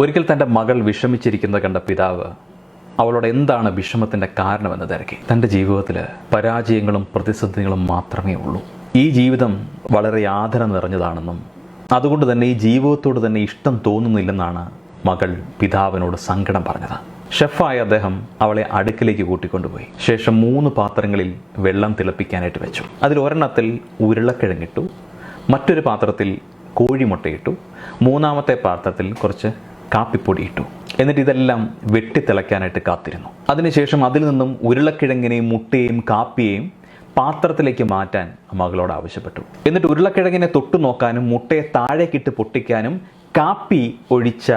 ഒരിക്കൽ തൻ്റെ മകൾ വിഷമിച്ചിരിക്കുന്നത് കണ്ട പിതാവ് അവളോട് എന്താണ് വിഷമത്തിൻ്റെ കാരണമെന്ന് തിരക്കി. തൻ്റെ ജീവിതത്തിൽ പരാജയങ്ങളും പ്രതിസന്ധികളും മാത്രമേ ഉള്ളൂ. ഈ ജീവിതം വളരെ യാതന നിറഞ്ഞതാണെന്നും അതുകൊണ്ട് തന്നെ ഈ ജീവിതത്തോട് തന്നെ ഇഷ്ടം തോന്നുന്നില്ലെന്നാണ് മകൾ പിതാവിനോട് സങ്കടം പറഞ്ഞത്. ഷെഫായ അദ്ദേഹം അവളെ അടുക്കിലേക്ക് കൂട്ടിക്കൊണ്ടുപോയി. ശേഷം 3 പാത്രങ്ങളിൽ വെള്ളം തിളപ്പിക്കാനായിട്ട് വെച്ചു. അതിൽ ഒരെണ്ണത്തിൽ ഉരുളക്കിഴങ്ങിട്ടു, മറ്റൊരു പാത്രത്തിൽ കോഴിമുട്ടയിട്ടു, 3ാമത്തെ പാത്രത്തിൽ കുറച്ച് കാപ്പിപ്പൊടി ഇട്ടു. എന്നിട്ട് ഇതെല്ലാം വെട്ടിത്തിളയ്ക്കാനായിട്ട് കാത്തിരുന്നു. അതിനുശേഷം അതിൽ നിന്നും ഉരുളക്കിഴങ്ങിനെയും മുട്ടയെയും കാപ്പിയെയും പാത്രത്തിലേക്ക് മാറ്റാൻ മകളോട് ആവശ്യപ്പെട്ടു. എന്നിട്ട് ഉരുളക്കിഴങ്ങിനെ തൊട്ടു നോക്കാനും മുട്ടയെ താഴേക്കിട്ട് പൊട്ടിക്കാനും കാപ്പി ഒഴിച്ച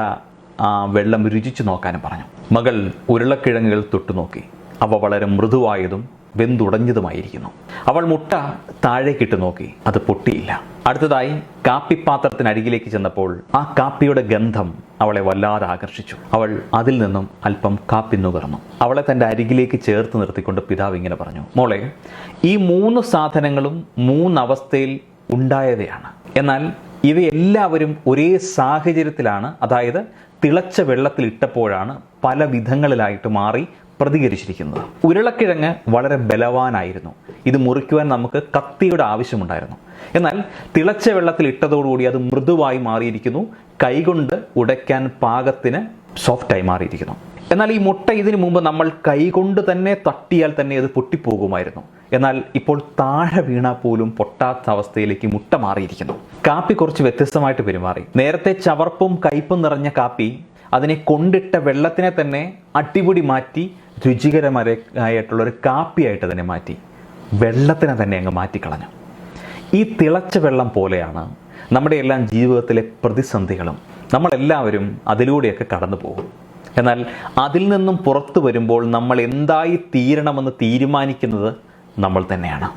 വെള്ളം രുചിച്ചു നോക്കാനും പറഞ്ഞു. മകൾ ഉരുളക്കിഴങ്ങുകൾ തൊട്ടു നോക്കി. അവ വളരെ മൃദുവായതും വെന്തുടഞ്ഞതുമായിരിക്കുന്നു. അവൾ മുട്ട താഴേക്കിട്ട് നോക്കി. അത് പൊട്ടിയില്ല. അടുത്തതായി കാപ്പിപ്പാത്രത്തിനരികിലേക്ക് ചെന്നപ്പോൾ ആ കാപ്പിയുടെ ഗന്ധം അവളെ വല്ലാതെ ആകർഷിച്ചു. അവൾ അതിൽ നിന്നും അല്പം കാപ്പി നുകർന്നു. അവളെ തൻ്റെ അരികിലേക്ക് ചേർത്ത് നിർത്തിക്കൊണ്ട് പിതാവ് ഇങ്ങനെ പറഞ്ഞു, മോളെ, ഈ 3 സാധനങ്ങളും 3 അവസ്ഥയിൽ ഉണ്ടായവയാണ്. എന്നാൽ ഇവയെല്ലാവരും ഒരേ സാഹചര്യത്തിലാണ്, അതായത് തിളച്ച വെള്ളത്തിൽ ഇട്ടപ്പോഴാണ് പല വിധങ്ങളിലായിട്ട് മാറി പ്രതികരിച്ചിരിക്കുന്നത്. ഉരുളക്കിഴങ്ങ് വളരെ ബലവാനായിരുന്നു. ഇത് മുറിക്കുവാൻ നമുക്ക് കത്തിയുടെ ആവശ്യമുണ്ടായിരുന്നു. എന്നാൽ തിളച്ച വെള്ളത്തിൽ ഇട്ടതോടുകൂടി അത് മൃദുവായി മാറിയിരിക്കുന്നു. കൈകൊണ്ട് ഉടയ്ക്കാൻ പാകത്തിന് സോഫ്റ്റായി മാറിയിരിക്കുന്നു. എന്നാൽ ഈ മുട്ട ഇതിനു മുമ്പ് നമ്മൾ കൈകൊണ്ട് തന്നെ തട്ടിയാൽ തന്നെ അത് പൊട്ടിപ്പോകുമായിരുന്നു. എന്നാൽ ഇപ്പോൾ താഴെ വീണാൽ പോലും പൊട്ടാത്ത അവസ്ഥയിലേക്ക് മുട്ട മാറിയിരിക്കുന്നു. കാപ്പി കുറച്ച് വ്യത്യസ്തമായിട്ട് പെരുമാറി. നേരത്തെ ചവർപ്പും കയ്പും നിറഞ്ഞ കാപ്പി അതിനെ കൊണ്ടിട്ട വെള്ളത്തിനെ തന്നെ അടിപൊളി മാറ്റി രുചികരമായിട്ടുള്ളൊരു കാപ്പിയായിട്ട് തന്നെ മാറ്റി. വെള്ളത്തിനെ തന്നെ അങ്ങ് മാറ്റിക്കളഞ്ഞു. ഈ തിളച്ച വെള്ളം പോലെയാണ് നമ്മുടെ എല്ലാം ജീവിതത്തിലെ പ്രതിസന്ധികളും. നമ്മളെല്ലാവരും അതിലൂടെയൊക്കെ കടന്നു പോകും. എന്നാൽ അതിൽ നിന്നും പുറത്തു വരുമ്പോൾ നമ്മൾ എന്തായി തീരണമെന്ന് തീരുമാനിക്കുന്നത് നമ്മൾ തന്നെയാണ്.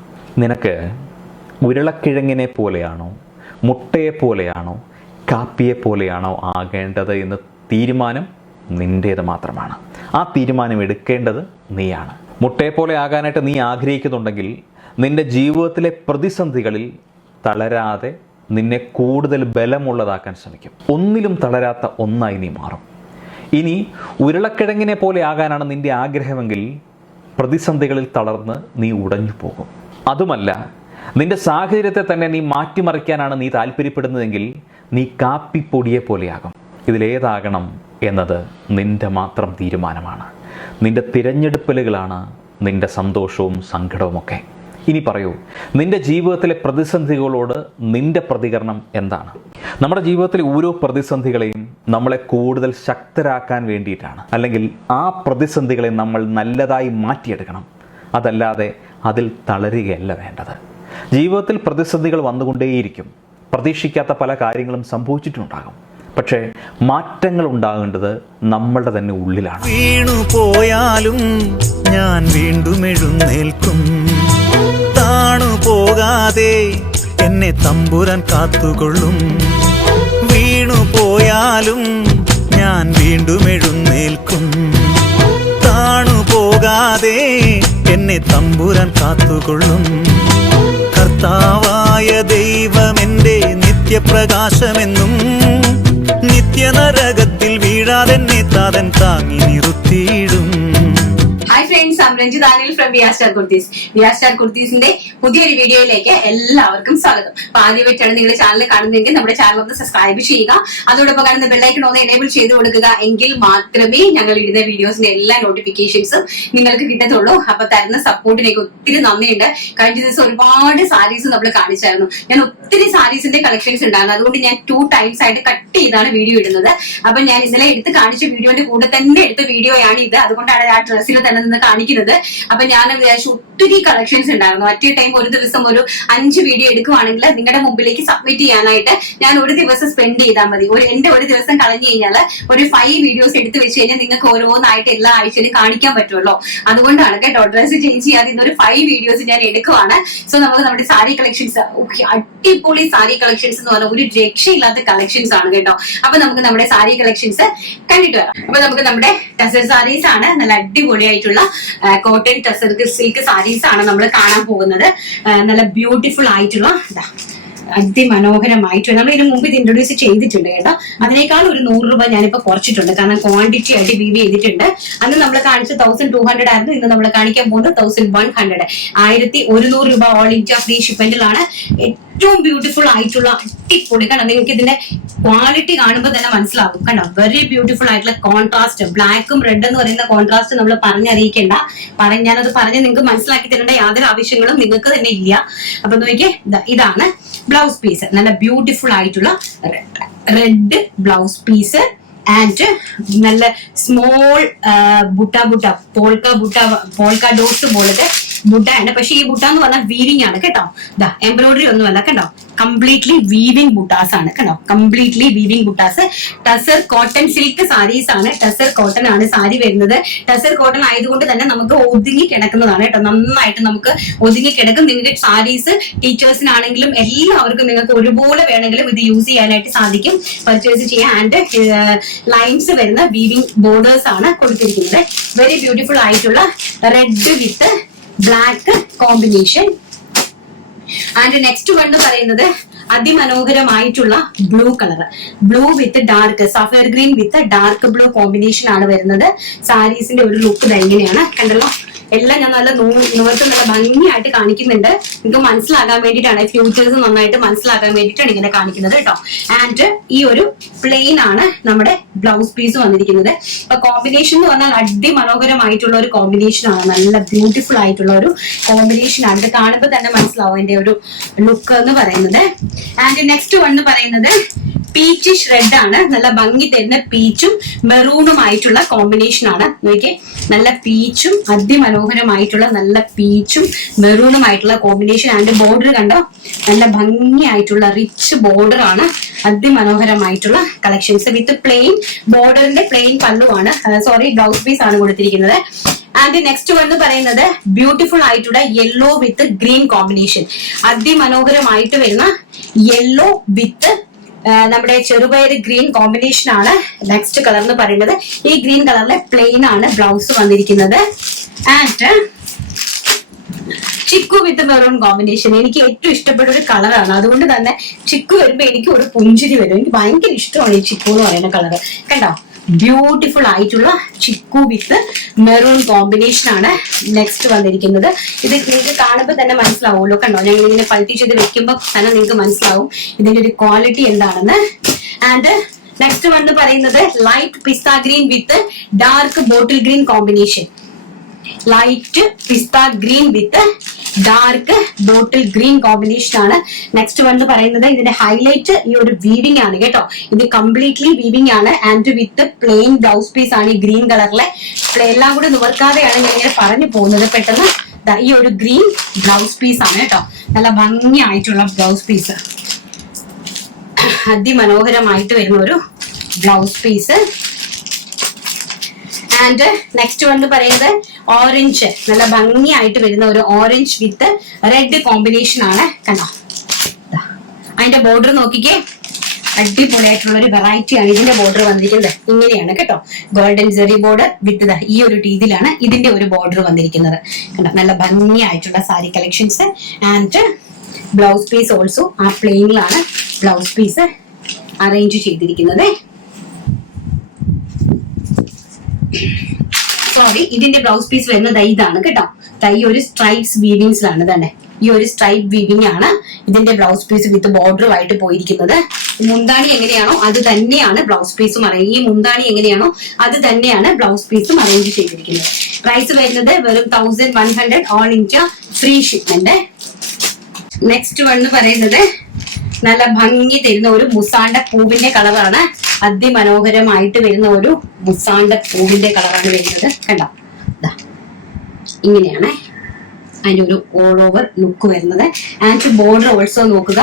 നിനക്ക് ഉരുളക്കിഴങ്ങിനെ പോലെയാണോ, മുട്ടയെ പോലെയാണോ, കാപ്പിയെ പോലെയാണോ ആകേണ്ടത് എന്ന് തീരുമാനം നിൻ്റേത് മാത്രമാണ്. ആ തീരുമാനം എടുക്കേണ്ടത് നീയാണ്. മുട്ടയെപ്പോലെ ആകാനായിട്ട് നീ ആഗ്രഹിക്കുന്നുണ്ടെങ്കിൽ നിൻ്റെ ജീവിതത്തിലെ പ്രതിസന്ധികളിൽ തളരാതെ നിന്നെ കൂടുതൽ ബലമുള്ളതാക്കാൻ ശ്രമിക്കും. ഒന്നിലും തളരാത്ത ഒന്നായി നീ മാറും. ഇനി ഉരുളക്കിഴങ്ങിനെ പോലെ ആകാനാണ് നിൻ്റെ ആഗ്രഹമെങ്കിൽ പ്രതിസന്ധികളിൽ തളർന്ന് നീ ഉടഞ്ഞു പോകും. അതുമല്ല, നിന്റെ സാഹചര്യത്തെ തന്നെ നീ മാറ്റിമറിക്കാനാണ് നീ താല്പര്യപ്പെടുന്നതെങ്കിൽ നീ കാപ്പിപ്പൊടിയെ പോലെയാകും. ഇതിലേതാകണം എന്നത് നിന്റെ മാത്രം തീരുമാനമാണ്. നിന്റെ തിരഞ്ഞെടുപ്പലുകളാണ് നിന്റെ സന്തോഷവും സങ്കടവുമൊക്കെ. ഇനി പറയൂ, നിന്റെ ജീവിതത്തിലെ പ്രതിസന്ധികളോട് നിന്റെ പ്രതികരണം എന്താണ്? നമ്മുടെ ജീവിതത്തിലെ ഓരോ പ്രതിസന്ധികളെയും നമ്മളെ കൂടുതൽ ശക്തരാക്കാൻ വേണ്ടിയിട്ടാണ്. അല്ലെങ്കിൽ ആ പ്രതിസന്ധികളെ നമ്മൾ നല്ലതായി മാറ്റിയെടുക്കണം. അതല്ലാതെ അതിൽ തളരുകയല്ല വേണ്ടത്. ജീവിതത്തിൽ പ്രതിസന്ധികൾ വന്നുകൊണ്ടേയിരിക്കും. പ്രതീക്ഷിക്കാത്ത പല കാര്യങ്ങളും സംഭവിച്ചിട്ടുണ്ടാകും. പക്ഷേ മാറ്റങ്ങൾ ഉണ്ടാകേണ്ടത് നമ്മളുടെ തന്നെ ഉള്ളിലാണ്. വീണു പോയാലും ഞാൻ വീണ്ടും എഴുന്നേൽക്കും. താണു പോകാതെ എന്നെ തമ്പുരാൻ കാത്തുകൊള്ളും. വീണു പോയാലും ഞാൻ വീണ്ടും എഴുന്നേൽക്കും. താണു പോകാതെ എന്നെ തമ്പുരാൻ കാത്തുകൊള്ളും. കർത്താവായ ദൈവമെന്റെ നിത്യപ്രകാശമെന്നും നിത്യനരകത്തിൽ വീഴാതെന്നെ താതൻ താങ്ങി നിർത്തിയിടും. Hi friends, I am Ranjith Anil from V R star Kurtis. V R star കുർത്തീസിന്റെ പുതിയൊരു വീഡിയോയിലേക്ക് എല്ലാവർക്കും സ്വാഗതം. അപ്പൊ ആദ്യമായിട്ടാണ് നിങ്ങളുടെ ചാനൽ കാണുന്നതെങ്കിൽ നമ്മുടെ ചാനൽ ഒന്ന് സബ്സ്ക്രൈബ് ചെയ്യുക. അതോടൊപ്പം കാണുന്ന ബെല്ലൈക്കൺ ഒന്ന് എനേബിൾ ചെയ്ത് കൊടുക്കുക. എങ്കിൽ മാത്രമേ ഞങ്ങൾ ഇടുന്ന വീഡിയോസിന്റെ എല്ലാ നോട്ടിഫിക്കേഷൻസും നിങ്ങൾക്ക് കിട്ടത്തുള്ളൂ. അപ്പൊ തരുന്ന സപ്പോർട്ടിനേക്ക് ഒത്തിരി നന്ദിയുണ്ട്. കഴിഞ്ഞ ദിവസം ഒരുപാട് സാരീസ് നമ്മൾ കാണിച്ചായിരുന്നു. ഞാൻ ഒത്തിരി സാരീസിന്റെ കളക്ഷൻസ് ഉണ്ടായിരുന്നു. അതുകൊണ്ട് ഞാൻ 2 ടൈംസ് ആയിട്ട് കട്ട് ചെയ്താണ് വീഡിയോ ഇടുന്നത്. അപ്പൊ ഞാൻ ഇന്നലെ എടുത്ത് കാണിച്ച വീഡിയോന്റെ കൂടെ തന്നെ എടുത്ത വീഡിയോയാണ് ഇത്. അതുകൊണ്ടാണ് ആ ഡ്രസ്സിൽ തന്നെ നിന്ന് കാണിക്കുന്നത്. അപ്പൊ ഞാൻ ഒത്തിരി കളക്ഷൻസ് ഉണ്ടായിരുന്നു. അറ്റ് എ ടൈം ഒരു ദിവസം ഒരു 5 വീഡിയോ എടുക്കുവാണെങ്കിൽ നിങ്ങളുടെ മുമ്പിലേക്ക് സബ്മിറ്റ് ചെയ്യാനായിട്ട് ഞാൻ ഒരു ദിവസം സ്പെൻഡ് ചെയ്താൽ മതി. എന്റെ ഒരു ദിവസം കളഞ്ഞു കഴിഞ്ഞാൽ ഒരു 5 വീഡിയോസ് എടുത്ത് വെച്ച് കഴിഞ്ഞാൽ നിങ്ങൾക്ക് ഓരോന്നായിട്ട് എല്ലാ ആഴ്ചയിലും കാണിക്കാൻ പറ്റുമല്ലോ. അതുകൊണ്ടാണ് കേട്ടോ ഡ്രസ്സ് ചേഞ്ച് ചെയ്യാതെ ഇന്നൊരു 5 വീഡിയോസ് ഞാൻ എടുക്കുവാണ്. സോ നമുക്ക് നമ്മുടെ സാരി കളക്ഷൻസ്, അടിപൊളി സാരി കളക്ഷൻസ് എന്ന് പറഞ്ഞാൽ ഒരു രക്ഷയില്ലാത്ത കളക്ഷൻസ് ആണ് കേട്ടോ. അപ്പൊ നമുക്ക് നമ്മുടെ സാരി കളക്ഷൻസ് കണ്ടിട്ട് വരാം. അപ്പൊ നമുക്ക് നമ്മുടെ ടസർ സാരീസ് ആണ്, നല്ല അടിപൊളിയായിട്ടുള്ള കോട്ടൺ ടസർ സിൽക്ക് സാരീസ് ആണ് നമ്മൾ കാണാൻ പോകുന്നത്. നല്ല ബ്യൂട്ടിഫുൾ ആയിട്ടുള്ള അതിമനോഹരമായിട്ട് നമ്മൾ ഇതിന് മുമ്പ് ഇത് ഇൻട്രൊഡ്യൂസ് ചെയ്തിട്ടുണ്ട് കേട്ടോ. അതിനേക്കാൾ ഒരു 100 രൂപ ഞാനിപ്പോ കുറച്ചിട്ടുണ്ട്, കാരണം ക്വാണ്ടിറ്റി ആയിട്ട് വീവ് ചെയ്തിട്ടുണ്ട്. അന്ന് നമ്മൾ കാണിച്ച 1200 ആയിരുന്നു, ഇന്ന് നമ്മൾ കാണിക്കാൻ പോകുന്നത് 1100. 1100 രൂപ ഓൾ ഇന്ത്യ ഫ്രീ ഷിപ്മെന്റിലാണ്. ഏറ്റവും ബ്യൂട്ടിഫുൾ ആയിട്ടുള്ള അടിപൊളി കണ്ടോ, നിങ്ങൾക്ക് ഇതിന്റെ ക്വാളിറ്റി കാണുമ്പോൾ തന്നെ മനസ്സിലാവും കണ്ടോ. വെരി ബ്യൂട്ടിഫുൾ ആയിട്ടുള്ള കോൺട്രാസ്റ്റ്, ബ്ലാക്കും റെഡ് എന്ന് പറയുന്ന കോൺട്രാസ്റ്റ് നമ്മൾ പറഞ്ഞറിയിക്കേണ്ട, ഞാനത് പറഞ്ഞ് നിങ്ങൾക്ക് മനസ്സിലാക്കി തരേണ്ട യാതൊരു ആവശ്യങ്ങളും നിങ്ങൾക്ക് തന്നെ ഇല്ല. അപ്പൊ നോക്കിയേ, ഇതാണ് ബ്ലൗസ് പീസ്. നല്ല ബ്യൂട്ടിഫുൾ ആയിട്ടുള്ള റെഡ് ബ്ലൗസ് പീസ് ആൻഡ് നല്ല സ്മോൾ പോൾക്ക ഡോട്ട്സ് പോലത്തെ ബുട്ടാണ്. പക്ഷെ ഈ ബുട്ട എന്ന് പറഞ്ഞാൽ വീവിംഗ് ആണ് കേട്ടോ. എംബ്രോയിഡറി ഒന്നുമല്ല കണ്ടോ, കംപ്ലീറ്റ്ലി വീവിംഗ് ബുട്ടാസ് ആണ് കണ്ടോ, completely weaving buttas. Tussar cotton silk saris ആണ്, ടസർ കോട്ടൺ ആണ് സാരി വരുന്നത്. ടസർ കോട്ടൺ ആയതുകൊണ്ട് തന്നെ നമുക്ക് ഒതുങ്ങി കിടക്കുന്നതാണ് കേട്ടോ, നന്നായിട്ട് നമുക്ക് ഒതുങ്ങി കിടക്കും. നിങ്ങൾക്ക് സാരീസ് ടീച്ചേഴ്സിനാണെങ്കിലും എല്ലാവർക്കും നിങ്ങൾക്ക് ഒരുപോലെ വേണമെങ്കിലും ഇത് യൂസ് ചെയ്യാനായിട്ട് സാധിക്കും, പർച്ചേസ് ചെയ്യാൻ. ആൻഡ് ലൈൻസ് വരുന്ന വീവിംഗ് ബോർഡേഴ്സ് ആണ് കൊടുത്തിരിക്കുന്നത്. വെരി ബ്യൂട്ടിഫുൾ ആയിട്ടുള്ള red with black combination. And next one പറയുന്നത് അതിമനോഹരമായിട്ടുള്ള blue colour, blue with dark sapphire green with dark blue combination ആണ് വരുന്നത്. സാരീസിന്റെ ഒരു ലുക്ക് ഇങ്ങനെയാണ് കണ്ടല്ലോ. എല്ലാം ഞാൻ നല്ല നിവർത്ത് നല്ല ഭംഗിയായിട്ട് കാണിക്കുന്നുണ്ട്, നിങ്ങൾക്ക് മനസ്സിലാകാൻ വേണ്ടിയിട്ടാണ്, ഫ്യൂച്ചേഴ്സ് നന്നായിട്ട് മനസ്സിലാക്കാൻ വേണ്ടിയിട്ടാണ് ഇങ്ങനെ കാണിക്കുന്നത് കേട്ടോ. ആൻഡ് ഈ ഒരു പ്ലെയിൻ ആണ് നമ്മുടെ ബ്ലൗസ് പീസ് വന്നിരിക്കുന്നത്. അപ്പൊ കോമ്പിനേഷൻ എന്ന് പറഞ്ഞാൽ അതിമനോഹരമായിട്ടുള്ള ഒരു കോമ്പിനേഷൻ ആണ്, നല്ല ബ്യൂട്ടിഫുൾ ആയിട്ടുള്ള ഒരു കോമ്പിനേഷൻ ആണ്. ഇത് കാണുമ്പോൾ തന്നെ മനസ്സിലാവും അതിന്റെ ഒരു ലുക്ക് എന്ന് പറയുന്നത്. ആൻഡ് നെക്സ്റ്റ് വൺ പറയുന്നത് പീച്ചിഷ് റെഡ് ആണ്, നല്ല ഭംഗി തരുന്ന പീച്ചും മെറൂണുമായിട്ടുള്ള കോമ്പിനേഷൻ ആണ്. നോക്കിയേ, നല്ല പീച്ചും അതിമനോഹരമായിട്ടുള്ള നല്ല പീച്ചും മെറൂണുമായിട്ടുള്ള കോമ്പിനേഷൻ. ആൻഡ് ബോർഡർ കണ്ടോ, നല്ല ഭംഗിയായിട്ടുള്ള റിച്ച് ബോർഡർ ആണ്, അതിമനോഹരമായിട്ടുള്ള കളക്ഷൻസ് വിത്ത് പ്ലെയിൻ ബോർഡറിന്റെ പ്ലെയിൻ പല്ലുവാണ്, ബ്ലൗസ് പീസ് ആണ് കൊടുത്തിരിക്കുന്നത്. ആൻഡ് നെക്സ്റ്റ് വൺ പറയുന്നത് ബ്യൂട്ടിഫുൾ ആയിട്ടുള്ള യെല്ലോ വിത്ത് ഗ്രീൻ കോമ്പിനേഷൻ, അതിമനോഹരമായിട്ട് വരുന്ന യെല്ലോ വിത്ത് നമ്മുടെ ചെറുപയർ ഗ്രീൻ കോമ്പിനേഷൻ ആണ് നെക്സ്റ്റ് കളർ എന്ന് പറയുന്നത്. ഈ ഗ്രീൻ കളറിലെ പ്ലെയിൻ ആണ് ബ്ലൗസ് വന്നിരിക്കുന്നത്. And chikoo with maroon combination എനിക്ക് ഏറ്റവും ഇഷ്ടപ്പെട്ട ഒരു കളറാണ്, അതുകൊണ്ട് തന്നെ ചിക്കു വരുമ്പോ എനിക്ക് ഒരു പുഞ്ചിരി വരും. എനിക്ക് ഭയങ്കര ഇഷ്ടമാണ് ഈ ചിക്കു എന്ന് പറയുന്ന കളർ കണ്ടോ. ബ്യൂട്ടിഫുൾ ആയിട്ടുള്ള ചിക്കു വിത്ത് മെറൂൺ കോമ്പിനേഷൻ ആണ് നെക്സ്റ്റ് വന്നിരിക്കുന്നത്. ഇത് നിങ്ങൾക്ക് കാണുമ്പോൾ തന്നെ മനസ്സിലാവുമല്ലോ കണ്ടോ, ഞങ്ങൾ ഇങ്ങനെ പൾട്ടി ചെയ്ത് വെക്കുമ്പോൾ തന്നെ നിങ്ങൾക്ക് മനസ്സിലാവും ഇതിന്റെ ഒരു ക്വാളിറ്റി എന്താണെന്ന്. ആൻഡ് നെക്സ്റ്റ് വൺ പറയുന്നത് light pista green with dark bottle green combination, light pista green with dark bottle green combination ആണ് നെക്സ്റ്റ് വൺ പറയുന്നത്. ഇതിന്റെ ഹൈലൈറ്റ് ഈ ഒരു വീവിംഗ് ആണ് കേട്ടോ, ഇത് കംപ്ലീറ്റ്ലി വീവിംഗ് ആണ്. And with plain blouse piece ആണ് ഈ ഗ്രീൻ കളറിലെ. എല്ലാം കൂടെ നിവർക്കാതെയാണ് ഞാൻ ഇങ്ങനെ പറഞ്ഞു പോകുന്നത്. പെട്ടെന്ന് ഈ ഒരു ഗ്രീൻ ബ്ലൗസ് പീസ് ആണ് കേട്ടോ, നല്ല ഭംഗിയായിട്ടുള്ള ബ്ലൗസ് പീസ്, അതിമനോഹരമായിട്ട് വരുന്ന ഒരു blouse piece. And next one പറയുന്നത് ഓറഞ്ച്, നല്ല ഭംഗിയായിട്ട് വരുന്ന ഒരു ഓറഞ്ച് വിത്ത് റെഡ് കോമ്പിനേഷൻ ആണ് കണ്ടോ. അതിന്റെ ബോർഡർ നോക്കിക്കേ, അടിപൊളിയായിട്ടുള്ള ഒരു വെറൈറ്റി ആണ് ഇതിന്റെ ബോർഡർ വന്നിരിക്കുന്നത്. ഇങ്ങനെയാണ് കേട്ടോ, ഗോൾഡൻ ജെറി ബോർഡർ വിത്ത് ഈ ഒരു രീതിയിലാണ് ഇതിന്റെ ഒരു ബോർഡർ വന്നിരിക്കുന്നത് കണ്ടോ. നല്ല ഭംഗിയായിട്ടുള്ള sari collections. And blouse piece also ആ പ്ലെയിനിലാണ് ബ്ലൗസ് പീസ് അറേഞ്ച് ചെയ്തിരിക്കുന്നത്. ഇതിന്റെ ബ്ലൗസ് പീസ് വരുന്നത് ഇതാണ് കേട്ടോ. ഈ ഒരു സ്ട്രൈപ്സ് വീവിങ്സിലാണ് തന്നെ, ഈ ഒരു സ്ട്രൈപ്പ് വീവിംഗ് ആണ് ഇതിന്റെ ബ്ലൗസ് പീസ് വിത്ത് ബോർഡറുമായിട്ട് പോയിരിക്കുന്നത്. മുന്താണി എങ്ങനെയാണോ അത് തന്നെയാണ് ബ്ലൗസ് പീസും ഈ മുന്താണി എങ്ങനെയാണോ അത് തന്നെയാണ് ബ്ലൗസ് പീസും അറേഞ്ച് ചെയ്തിരിക്കുന്നത്. പ്രൈസ് വരുന്നത് വെറും 1100 all India free shipment. Next one പറയുന്നത് നല്ല ഭംഗി തരുന്ന ഒരു മുസാണ്ട പൂവിന്റെ കളറാണ്, അതിമനോഹരമായിട്ട് വരുന്ന ഒരു മുസാണ്ട പൂവിന്റെ കളറാണ് വരുന്നത് കണ്ടോ. ഇങ്ങനെയാണ് അതിന്റെ ഒരു ഓൾ ഓവർ ലുക്ക് വരുന്നത്. ആൻഡ് ബോർഡർ ഓൾസോ നോക്കുക,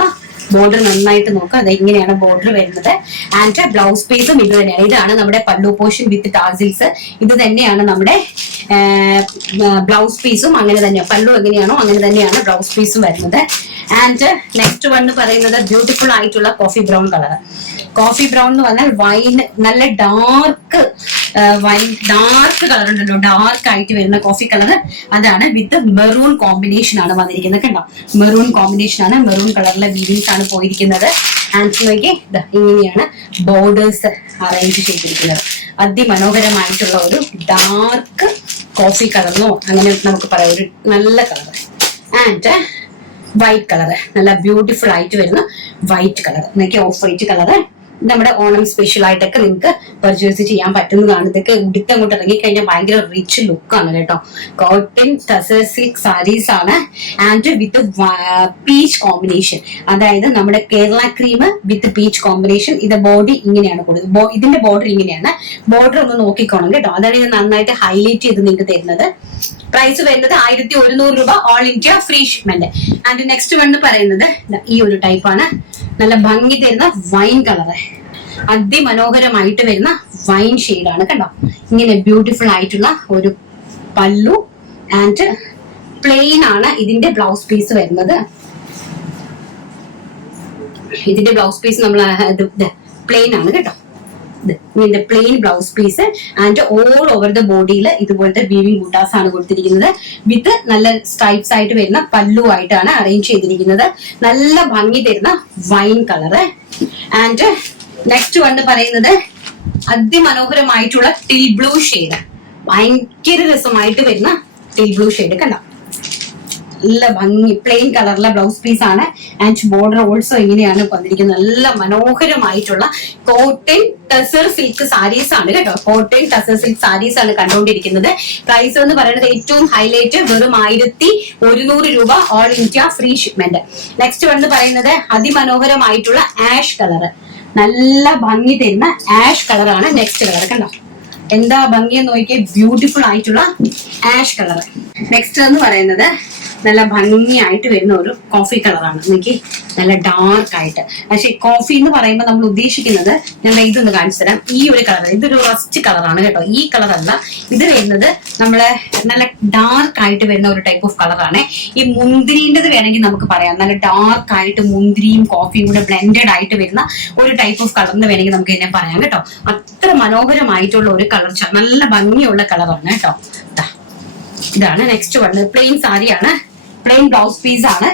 ബോർഡർ നന്നായിട്ട് നോക്കുക, അത് ഇങ്ങനെയാണ് ബോർഡർ വരുന്നത്. ആൻഡ് ബ്ലൗസ് പീസും ഇത് തന്നെയാണ്, ഇതാണ് നമ്മുടെ പല്ലു പോർഷൻ വിത്ത് ടാസിൽസ്. ഇത് തന്നെയാണ് നമ്മുടെ ബ്ലൗസ് പീസും, അങ്ങനെ തന്നെയാണ് പല്ലു എങ്ങനെയാണോ അങ്ങനെ തന്നെയാണ് ബ്ലൗസ് പീസും വരുന്നത്. ആൻഡ് നെക്സ്റ്റ് വൺ പറയുന്നത് ബ്യൂട്ടിഫുൾ ആയിട്ടുള്ള coffee brown colour. Coffee brown എന്ന് പറഞ്ഞാൽ വൈൻ, നല്ല ഡാർക്ക് വൈൻ ഡാർക്ക് കളർ ഉണ്ടല്ലോ, ഡാർക്ക് ആയിട്ട് വരുന്ന കോഫി കളർ, അതാണ് വിത്ത് മെറൂൺ കോമ്പിനേഷൻ ആണ് വന്നിരിക്കുന്നത്. കണ്ടോ, മെറൂൺ കോമ്പിനേഷൻ ആണ്, മെറൂൺ കളറിലെ വീവിങ്സ് ആണ് പോയിരിക്കുന്നത്. ആൻഡ് ഇങ്ങനെയാണ് ബോർഡേഴ്സ് അറേഞ്ച് ചെയ്തിരിക്കുന്നത്. അതിമനോഹരമായിട്ടുള്ള ഒരു ഡാർക്ക് കോഫി കളർന്നോ അങ്ങനെ നമുക്ക് പറയാം, ഒരു നല്ല കളർ. ആൻഡ് വൈറ്റ് കളർ, നല്ല ബ്യൂട്ടിഫുൾ ആയിട്ട് വരുന്ന വൈറ്റ് കളർ, എന്നൊക്കെ ഓഫ് വൈറ്റ് കളർ. നമ്മുടെ ഓണം സ്പെഷ്യൽ ആയിട്ടൊക്കെ നിങ്ങൾക്ക് പർച്ചേസ് ചെയ്യാൻ പറ്റുന്നതാണ്. ഇതൊക്കെ ഉടുത്ത് അങ്ങോട്ട് ഇറങ്ങിക്കഴിഞ്ഞാൽ ഭയങ്കര റിച്ച് ലുക്കാണ് കേട്ടോ. കോട്ടൺ ടസർ സിൽക്ക് സാരീസ് ആണ്. ആൻഡ് വിത്ത് പീച്ച് കോമ്പിനേഷൻ, അതായത് നമ്മുടെ കേരള ക്രീം വിത്ത് പീച്ച് കോമ്പിനേഷൻ. ഇത് ബോഡി ഇങ്ങനെയാണ് കൊടുക്കുന്നത്, ഇതിന്റെ ബോർഡർ ഇങ്ങനെയാണ്. ബോർഡർ ഒന്ന് നോക്കിക്കോണം കേട്ടോ, അതാണ് ഇത് നന്നായിട്ട് ഹൈലൈറ്റ് ചെയ്ത് നിങ്ങൾക്ക് തരുന്നത്. പ്രൈസ് വരുന്നത് 1100 രൂപ, all India free shipment. And next വന്ന് പറയുന്നത് ഈ ഒരു ടൈപ്പാണ്, നല്ല ഭംഗി തരുന്ന വൈൻ കളർ, അതിമനോഹരമായിട്ട് വരുന്ന വൈൻ ഷെയ്ഡാണ് കണ്ടോ. ഇങ്ങനെ ബ്യൂട്ടിഫുൾ ആയിട്ടുള്ള ഒരു പല്ലു ആൻഡ് പ്ലെയിൻ ആണ് ഇതിന്റെ ബ്ലൗസ് പീസ് വരുന്നത്. ഇതിന്റെ ബ്ലൗസ് പീസ് നമ്മൾ പ്ലെയിൻ ആണ് കേട്ടോ, ഇതിന്റെ plain blouse piece. And all over the ബോഡിയിൽ ഇതുപോലത്തെ വീവിംഗ് ബൂട്ടാസ് ആണ് കൊടുത്തിരിക്കുന്നത്. വിത്ത് നല്ല സ്ട്രൈപ്സ് ആയിട്ട് വരുന്ന പല്ലു ആയിട്ടാണ് അറേഞ്ച് ചെയ്തിരിക്കുന്നത്. നല്ല ഭംഗി തരുന്ന വൈൻ കളറ്. ആൻഡ് നെക്സ്റ്റ് വന്ന് പറയുന്നത് അതിമനോഹരമായിട്ടുള്ള ടിൽ ബ്ലൂ ഷെയ്ഡ്, ഭയങ്കര രസമായിട്ട് വരുന്ന ടിൽ ബ്ലൂ ഷെയ്ഡ് കണ്ടോ, നല്ല ഭംഗി പ്ലെയിൻ കളറിലെ ബ്ലൗസ് പീസ് ആണ്. ആൻഡ് ബോർഡർ ഓൾസോ ഇങ്ങനെയാണ് വന്നിരിക്കുന്നത്. നല്ല മനോഹരമായിട്ടുള്ള കോട്ടൺ ടസർ സിൽക്ക് സാരീസ് ആണ് കേട്ടോ, കോട്ടൺ ടസർ സിൽക്ക് സാരീസ് ആണ് കണ്ടുകൊണ്ടിരിക്കുന്നത്. പ്രൈസ് എന്ന് പറയുന്നത് ഏറ്റവും ഹൈലൈറ്റ് വെറും 1100 രൂപ, all India free shipment. Next വന്ന് പറയുന്നത് അതിമനോഹരമായിട്ടുള്ള ആഷ് കളർ, നല്ല ഭംഗി തരുന്ന ആഷ് കളറാണ് നെക്സ്റ്റ് കളർ കണ്ടോ. എന്താ ഭംഗിയെന്ന് നോക്കിയാൽ ബ്യൂട്ടിഫുൾ ആയിട്ടുള്ള ആഷ് കളർ. നെക്സ്റ്റ് എന്ന് പറയുന്നത് നല്ല ഭംഗിയായിട്ട് വരുന്ന ഒരു കോഫി കളറാണ്. എനിക്ക് നല്ല ഡാർക്ക് ആയിട്ട്, പക്ഷെ കോഫി എന്ന് പറയുമ്പോൾ നമ്മൾ ഉദ്ദേശിക്കുന്നത്, ഞാൻ ഇതൊന്ന് കാണിച്ചു തരാം. ഈ ഒരു കളർ, ഇതൊരു റസ്റ്റ് കളറാണ് കേട്ടോ, ഈ കളറല്ല. ഇത് വരുന്നത് നമ്മളെ നല്ല ഡാർക്ക് ആയിട്ട് വരുന്ന ഒരു ടൈപ്പ് ഓഫ് കളറാണ്. ഈ മുന്തിരിൻ്റെത് വേണമെങ്കിൽ നമുക്ക് പറയാം, നല്ല ഡാർക്ക് ആയിട്ട് മുന്തിരിയും കോഫിയും കൂടെ ബ്ലെൻഡഡ് ആയിട്ട് വരുന്ന ഒരു ടൈപ്പ് ഓഫ് കളറിന് വേണമെങ്കിൽ നമുക്ക് ഇതിനെ പറയാം കേട്ടോ. അത്ര മനോഹരമായിട്ടുള്ള ഒരു കളർ, നല്ല ഭംഗിയുള്ള കളറാണ് കേട്ടോ. ഇതാണ് നെക്സ്റ്റ് വന്നത്, പ്ലെയിൻ സാരിയാണ്, പ്ലെയിൻ ബ്ലൗസ് പീസ് ആണ്.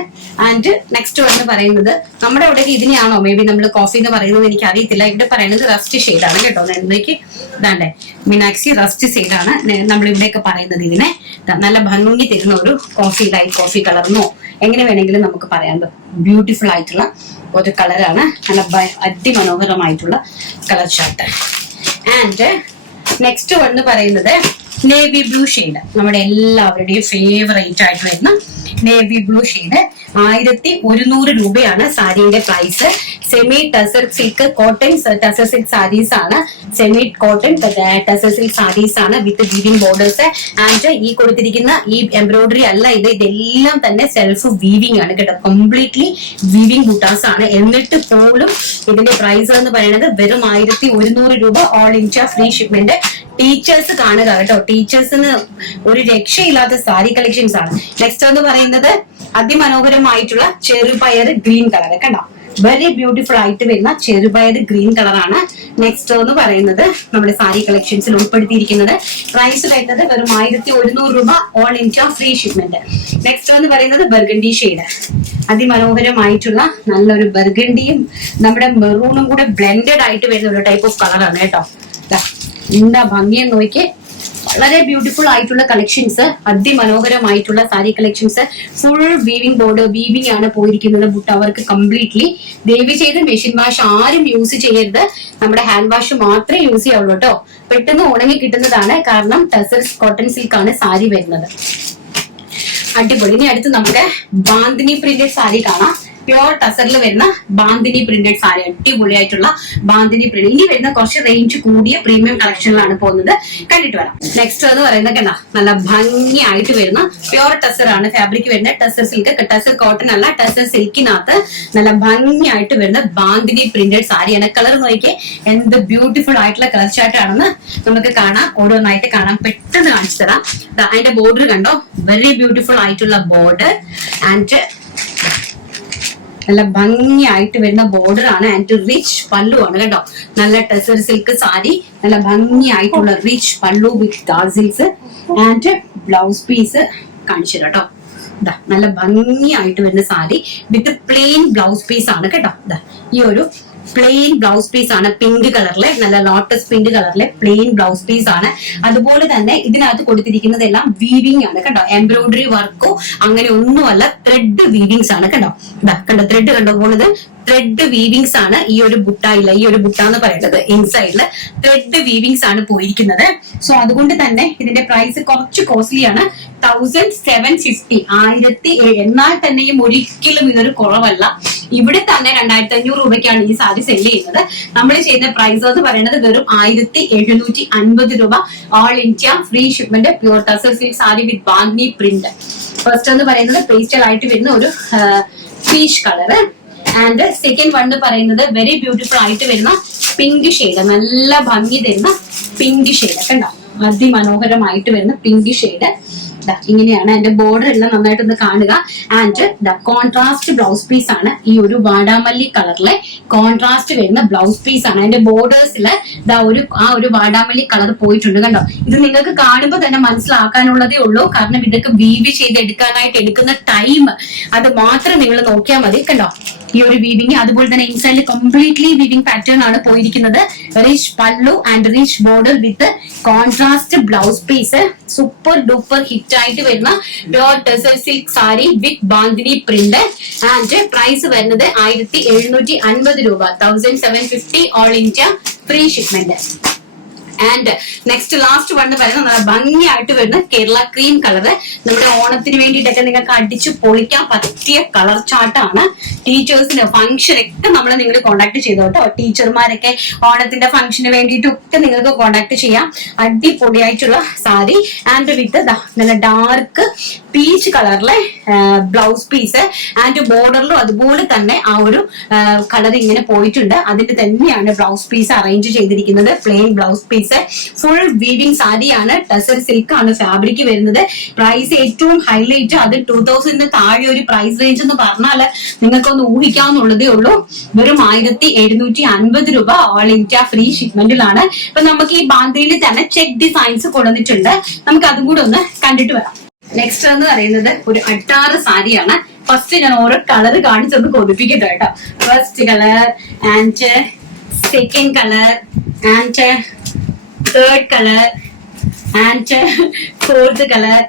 ആൻഡ് നെക്സ്റ്റ് വന്ന് പറയുന്നത് നമ്മുടെ ഇവിടെ ഇതിനെയാണോ മേ ബി നമ്മൾ കോഫി എന്ന് പറയുന്നത് എനിക്ക് അറിയത്തില്ല. ഇവിടെ പറയുന്നത് റസ്റ്റ് ഷെയ്ഡാണ് കേട്ടോ. ഇതിലേക്ക് ഇതാണ്ടേ മിനാക്സി റസ്റ്റ് ഷെയ്ഡാണ് നമ്മൾ ഇവിടെയൊക്കെ പറയുന്നത്. ഇതിനെ നല്ല ഭംഗി തരുന്ന ഒരു കോഫി, ലൈറ്റ് കോഫി കളർന്നോ എങ്ങനെ വേണമെങ്കിലും നമുക്ക് പറയാം. ബ്യൂട്ടിഫുൾ ആയിട്ടുള്ള ഒരു കളറാണ്, നല്ല അതിമനോഹരമായിട്ടുള്ള കളർ ഷർട്ട്. ആൻഡ് നെക്സ്റ്റ് വന്ന് പറയുന്നത് നേവി ബ്ലൂ ഷെയ്ഡ്, നമ്മുടെ എല്ലാവരുടെയും ഫേവറേറ്റ് ആയിട്ട് വരുന്ന നേവി ബ്ലൂ ഷെയ്ഡ്. 1100 രൂപയാണ് സാരിയുടെ price. Semi tussar silk cotton tussar silk saris ആണ്, semi cotton tussar silk saris ആണ് വിത്ത് വീവിംഗ് ബോർഡേഴ്സ്. ആൻഡ് ഈ കൊടുത്തിരിക്കുന്ന ഈ എംബ്രോയിഡറി അല്ല, ഇതെല്ലാം തന്നെ സെൽഫ് വീവിംഗ് ആണ് കേട്ടോ, കംപ്ലീറ്റ്ലി വീവിംഗ് ബൂട്ടാസ് ആണ്. എന്നിട്ട് പോലും ഇതിന്റെ പ്രൈസ് എന്ന് പറയുന്നത് വെറും 1100 രൂപ, all India free shipment. Teachers കാണുക കേട്ടോ, ടീച്ചേഴ്സിന് ഒരു രക്ഷയില്ലാത്ത സാരി കളക്ഷൻസ് ആണ്. നെക്സ്റ്റ് എന്ന് പറയുന്നത് അതിമനോഹരമായിട്ടുള്ള ചെറുപയർ ഗ്രീൻ കളർ കണ്ടോ, വെരി ബ്യൂട്ടിഫുൾ ആയിട്ട് വരുന്ന ചെറുപയർ ഗ്രീൻ കളറാണ്. നെക്സ്റ്റ് എന്ന് പറയുന്നത് നമ്മുടെ സാരി കളക്ഷൻസിൽ ഉൾപ്പെടുത്തിയിരിക്കുന്നത്. പ്രൈസ് വരുന്നത് വെറും 1100 രൂപ, all India free shipment. Next എന്ന് പറയുന്നത് ബർഗണ്ടി ഷെയ്ഡ്, അതിമനോഹരമായിട്ടുള്ള നല്ലൊരു ബർഗണ്ടിയും നമ്മുടെ മെറൂണും കൂടെ ബ്ലെൻഡഡ് ആയിട്ട് വരുന്ന ഒരു ടൈപ്പ് ഓഫ് കളറാണ് കേട്ടോ. എന്താ ഭംഗിയെന്ന് നോക്കി, വളരെ ബ്യൂട്ടിഫുൾ ആയിട്ടുള്ള കളക്ഷൻസ്, അതിമനോഹരമായിട്ടുള്ള sari collections. Full weaving board weaving ആണ് പോയിരിക്കുന്നത് ബുട്ട വർക്ക് കംപ്ലീറ്റ്ലി. ദയവ് ചെയ്ത് മെഷീൻ വാഷ് ആരും യൂസ് ചെയ്യരുത്, നമ്മുടെ ഹാൻഡ് വാഷ് മാത്രമേ യൂസ് ചെയ്യാവുള്ളൂ കേട്ടോ. പെട്ടെന്ന് ഉണങ്ങി കിട്ടുന്നതാണ്, കാരണം ടസർ കോട്ടൺ സിൽക്ക് ആണ് സാരി വരുന്നത്. അടിപൊളി. ഇനി അടുത്ത് നമുക്ക് ബാന്തിനി പ്രിന്റഡ് സാരി കാണാം. പ്യോർ ടസറിൽ വരുന്ന ബാന്തിനി പ്രിന്റഡ് സാരി, അടിപൊളിയായിട്ടുള്ള ബാന്തിനി പ്രിന്റ്. ഇനി വരുന്ന കുറച്ച് റേഞ്ച് കൂടിയ പ്രീമിയം കളക്ഷനിലാണ് പോകുന്നത്, കണ്ടിട്ട് വരാം. നെക്സ്റ്റ് എന്ന് പറയുന്നത് കണ്ടാ നല്ല ഭംഗിയായിട്ട് വരുന്ന പ്യോർ ടസർ ആണ് ഫാബ്രിക് വരുന്നത്. ടസർ സിൽക്ക്, ടസർ കോട്ടൺ അല്ല, ടസർ സിൽക്കിനകത്ത് നല്ല ഭംഗിയായിട്ട് വരുന്ന ബാന്തിനി പ്രിന്റഡ് സാരിയാണ്. കളർ നോക്കിയേ എന്ത് ബ്യൂട്ടിഫുൾ ആയിട്ടുള്ള കളർ ചാർട്ടാണെന്ന് നമുക്ക് കാണാം, ഓരോന്നായിട്ട് കാണാം. പെട്ടെന്ന് കാണിച്ചു തരാം. അതിന്റെ ബോർഡർ കണ്ടോ, വെരി ബ്യൂട്ടിഫുൾ ആയിട്ടുള്ള ബോർഡർ. ആൻഡ് നല്ല ഭംഗിയായിട്ട് വരുന്ന ബോർഡർ ആണ് ആൻഡ് റിച്ച് പല്ലു ആണ് കേട്ടോ. നല്ല ടെസർ സിൽക്ക് സാരി, നല്ല ഭംഗിയായിട്ടുള്ള റിച്ച് പല്ലു വിത്ത് ടാസിൽസ് ആൻഡ് ബ്ലൗസ് പീസ് കാണിച്ചു കേട്ടോ. നല്ല ഭംഗിയായിട്ട് വരുന്ന സാരി വിത്ത് പ്ലെയിൻ ബ്ലൗസ് പീസ് ആണ് കേട്ടോ. ഈ ഒരു പ്ലെയിൻ ബ്ലൗസ് പീസ് ആണ്, പിങ്ക് കളറിലെ, നല്ല ലോട്ടസ് പിങ്ക് കളറിലെ പ്ലെയിൻ ബ്ലൗസ് പീസ് ആണ്. അതുപോലെ തന്നെ ഇതിനകത്ത് കൊടുത്തിരിക്കുന്നതെല്ലാം വീവിംഗ് ആണ് കേട്ടോ. എംബ്രോയിഡറി വർക്കോ അങ്ങനെ ഒന്നുമല്ല, ത്രെഡ് വീവിങ്സ് ആണ് കേട്ടോ. കണ്ടോ ത്രെഡ് കണ്ടോ പോകുന്നത്, ത്രെഡ് വീവിങ്സ് ആണ്. ഈ ഒരു ബുട്ട എന്ന് പറയുന്നത് ഇൻസൈഡില് ത്രെഡ് വീവിങ്സ് ആണ് പോയിരിക്കുന്നത്. സോ അതുകൊണ്ട് തന്നെ ഇതിന്റെ പ്രൈസ് കുറച്ച് കോസ്റ്റ്ലി ആണ്, 1750, 1007. എന്നാൽ തന്നെയും ഒരിക്കലും ഇതൊരു കുറവല്ല. ഇവിടെ തന്നെ 2500 രൂപയ്ക്കാണ് ഈ സാരി സെല് ചെയ്യുന്നത്. നമ്മൾ ചെയ്യുന്ന പ്രൈസ് എന്ന് പറയുന്നത് വെറും 1750 രൂപ. All India free shipment, pure tussar silk sari with Banni print. First എന്ന് പറയുന്നത് പേസ്റ്റൽ ആയിട്ട് വരുന്ന ഒരു peach colour. And second one എന്ന് പറയുന്നത് വെരി ബ്യൂട്ടിഫുൾ ആയിട്ട് വരുന്ന പിങ്ക് ഷെയ്ഡ്, നല്ല ഭംഗി തരുന്ന പിങ്ക് ഷെയ്ഡ് ഒക്കെ ഉണ്ടാവും. അതിമനോഹരമായിട്ട് വരുന്ന പിങ്ക് ഷെയ്ഡ്. ഇങ്ങനെയാണ് അതിന്റെ ബോർഡർ എല്ലാം നന്നായിട്ടൊന്ന് കാണുക. ആൻഡ് കോൺട്രാസ്റ്റ് ബ്ലൗസ് പീസ് ആണ്. ഈ ഒരു വാടാമല്ലി കളറിലെ കോൺട്രാസ്റ്റ് വരുന്ന ബ്ലൗസ് പീസ് ആണ്. അതിന്റെ ബോർഡേഴ്സിൽ ആ ഒരു വാടാമല്ലി കളർ പോയിട്ടുണ്ട് കണ്ടോ. ഇത് നിങ്ങൾക്ക് കാണുമ്പോൾ തന്നെ മനസ്സിലാക്കാനുള്ളതേ ഉള്ളൂ, കാരണം ഇതൊക്കെ വീവ് ചെയ്ത് എടുക്കാനായിട്ട് എടുക്കുന്ന ടൈം അത് മാത്രം നിങ്ങൾ നോക്കിയാൽ മതി. കണ്ടോ ഈ ഒരു വീവിങ്. അതുപോലെ തന്നെ ഇൻസൈഡിൽ കംപ്ലീറ്റ്ലി വീവിംഗ് പാറ്റേൺ ആണ് പോയിരിക്കുന്നത്. Rich pallu and rich border with contrast blouse piece. Super duper hit ആയിട്ട് വരുന്ന pure tussar silk sari with bandhani print. And price വരുന്നത് 1750 രൂപ, 1750 all India free shipment. And next last one പറയുന്നത് നല്ല ഭംഗിയായിട്ട് വരുന്ന കേരള ക്രീം കളറ്. നമ്മുടെ ഓണത്തിന് വേണ്ടിയിട്ടൊക്കെ നിങ്ങൾക്ക് അടിച്ചു പൊളിക്കാൻ പറ്റിയ കളർ ചാർട്ടാണ്. ടീച്ചേഴ്സിന് ഫംഗ്ഷനൊക്കെ നിങ്ങൾ കോൺടാക്ട് ചെയ്തോ കേട്ടോ. ടീച്ചർമാരൊക്കെ ഓണത്തിന്റെ ഫംഗ്ഷന് വേണ്ടിയിട്ടൊക്കെ നിങ്ങൾക്ക് കോൺടാക്ട് ചെയ്യാം. അടിപൊളിയായിട്ടുള്ള സാരി ആൻഡ് വിത്ത് നല്ല ഡാർക്ക് പീച്ച് കളറിലെ ബ്ലൗസ് പീസ് ആൻഡ് ബോർഡറിലും അതുപോലെ തന്നെ ആ ഒരു കളർ ഇങ്ങനെ പോയിട്ടുണ്ട്. അതിന്റെ തന്നെയാണ് ബ്ലൗസ് പീസ് അറേഞ്ച് ചെയ്തിരിക്കുന്നത്. Plain blouse piece, full weaving സാരിയാണ്, ടസർ സിൽക്ക് ആണ് ഫാബ്രിക് വരുന്നത്. പ്രൈസ് ഏറ്റവും ഹൈലൈറ്റ്, അത് 2000 താഴെ ഒരു പ്രൈസ് റേഞ്ച് എന്ന് പറഞ്ഞാല് നിങ്ങൾക്കൊന്ന് ഊഹിക്കാവുന്നുള്ളതേ ഉള്ളൂ. വെറും 1750 രൂപ ഓൾ ഇന്ത്യ ഫ്രീ ഷിപ്മെന്റിലാണ്. അപ്പൊ നമുക്ക് ഈ ബാന്തിയിൽ തന്നെ ചെക്ക് ഡിസൈൻസ് കൊടുത്തിട്ടുണ്ട്. നമുക്ക് അതും കൂടെ ഒന്ന് കണ്ടിട്ട് വരാം. നെക്സ്റ്റ് എന്ന് പറയുന്നത് ഒരു അട്ടാറ് സാരിയാണ്. ഫസ്റ്റ് ഞാൻ ഓരോ കളർ കാണിച്ചൊന്ന് കൊതിപ്പിക്കട്ടെ കേട്ടോ. First colour and second colour and third colour and fourth colour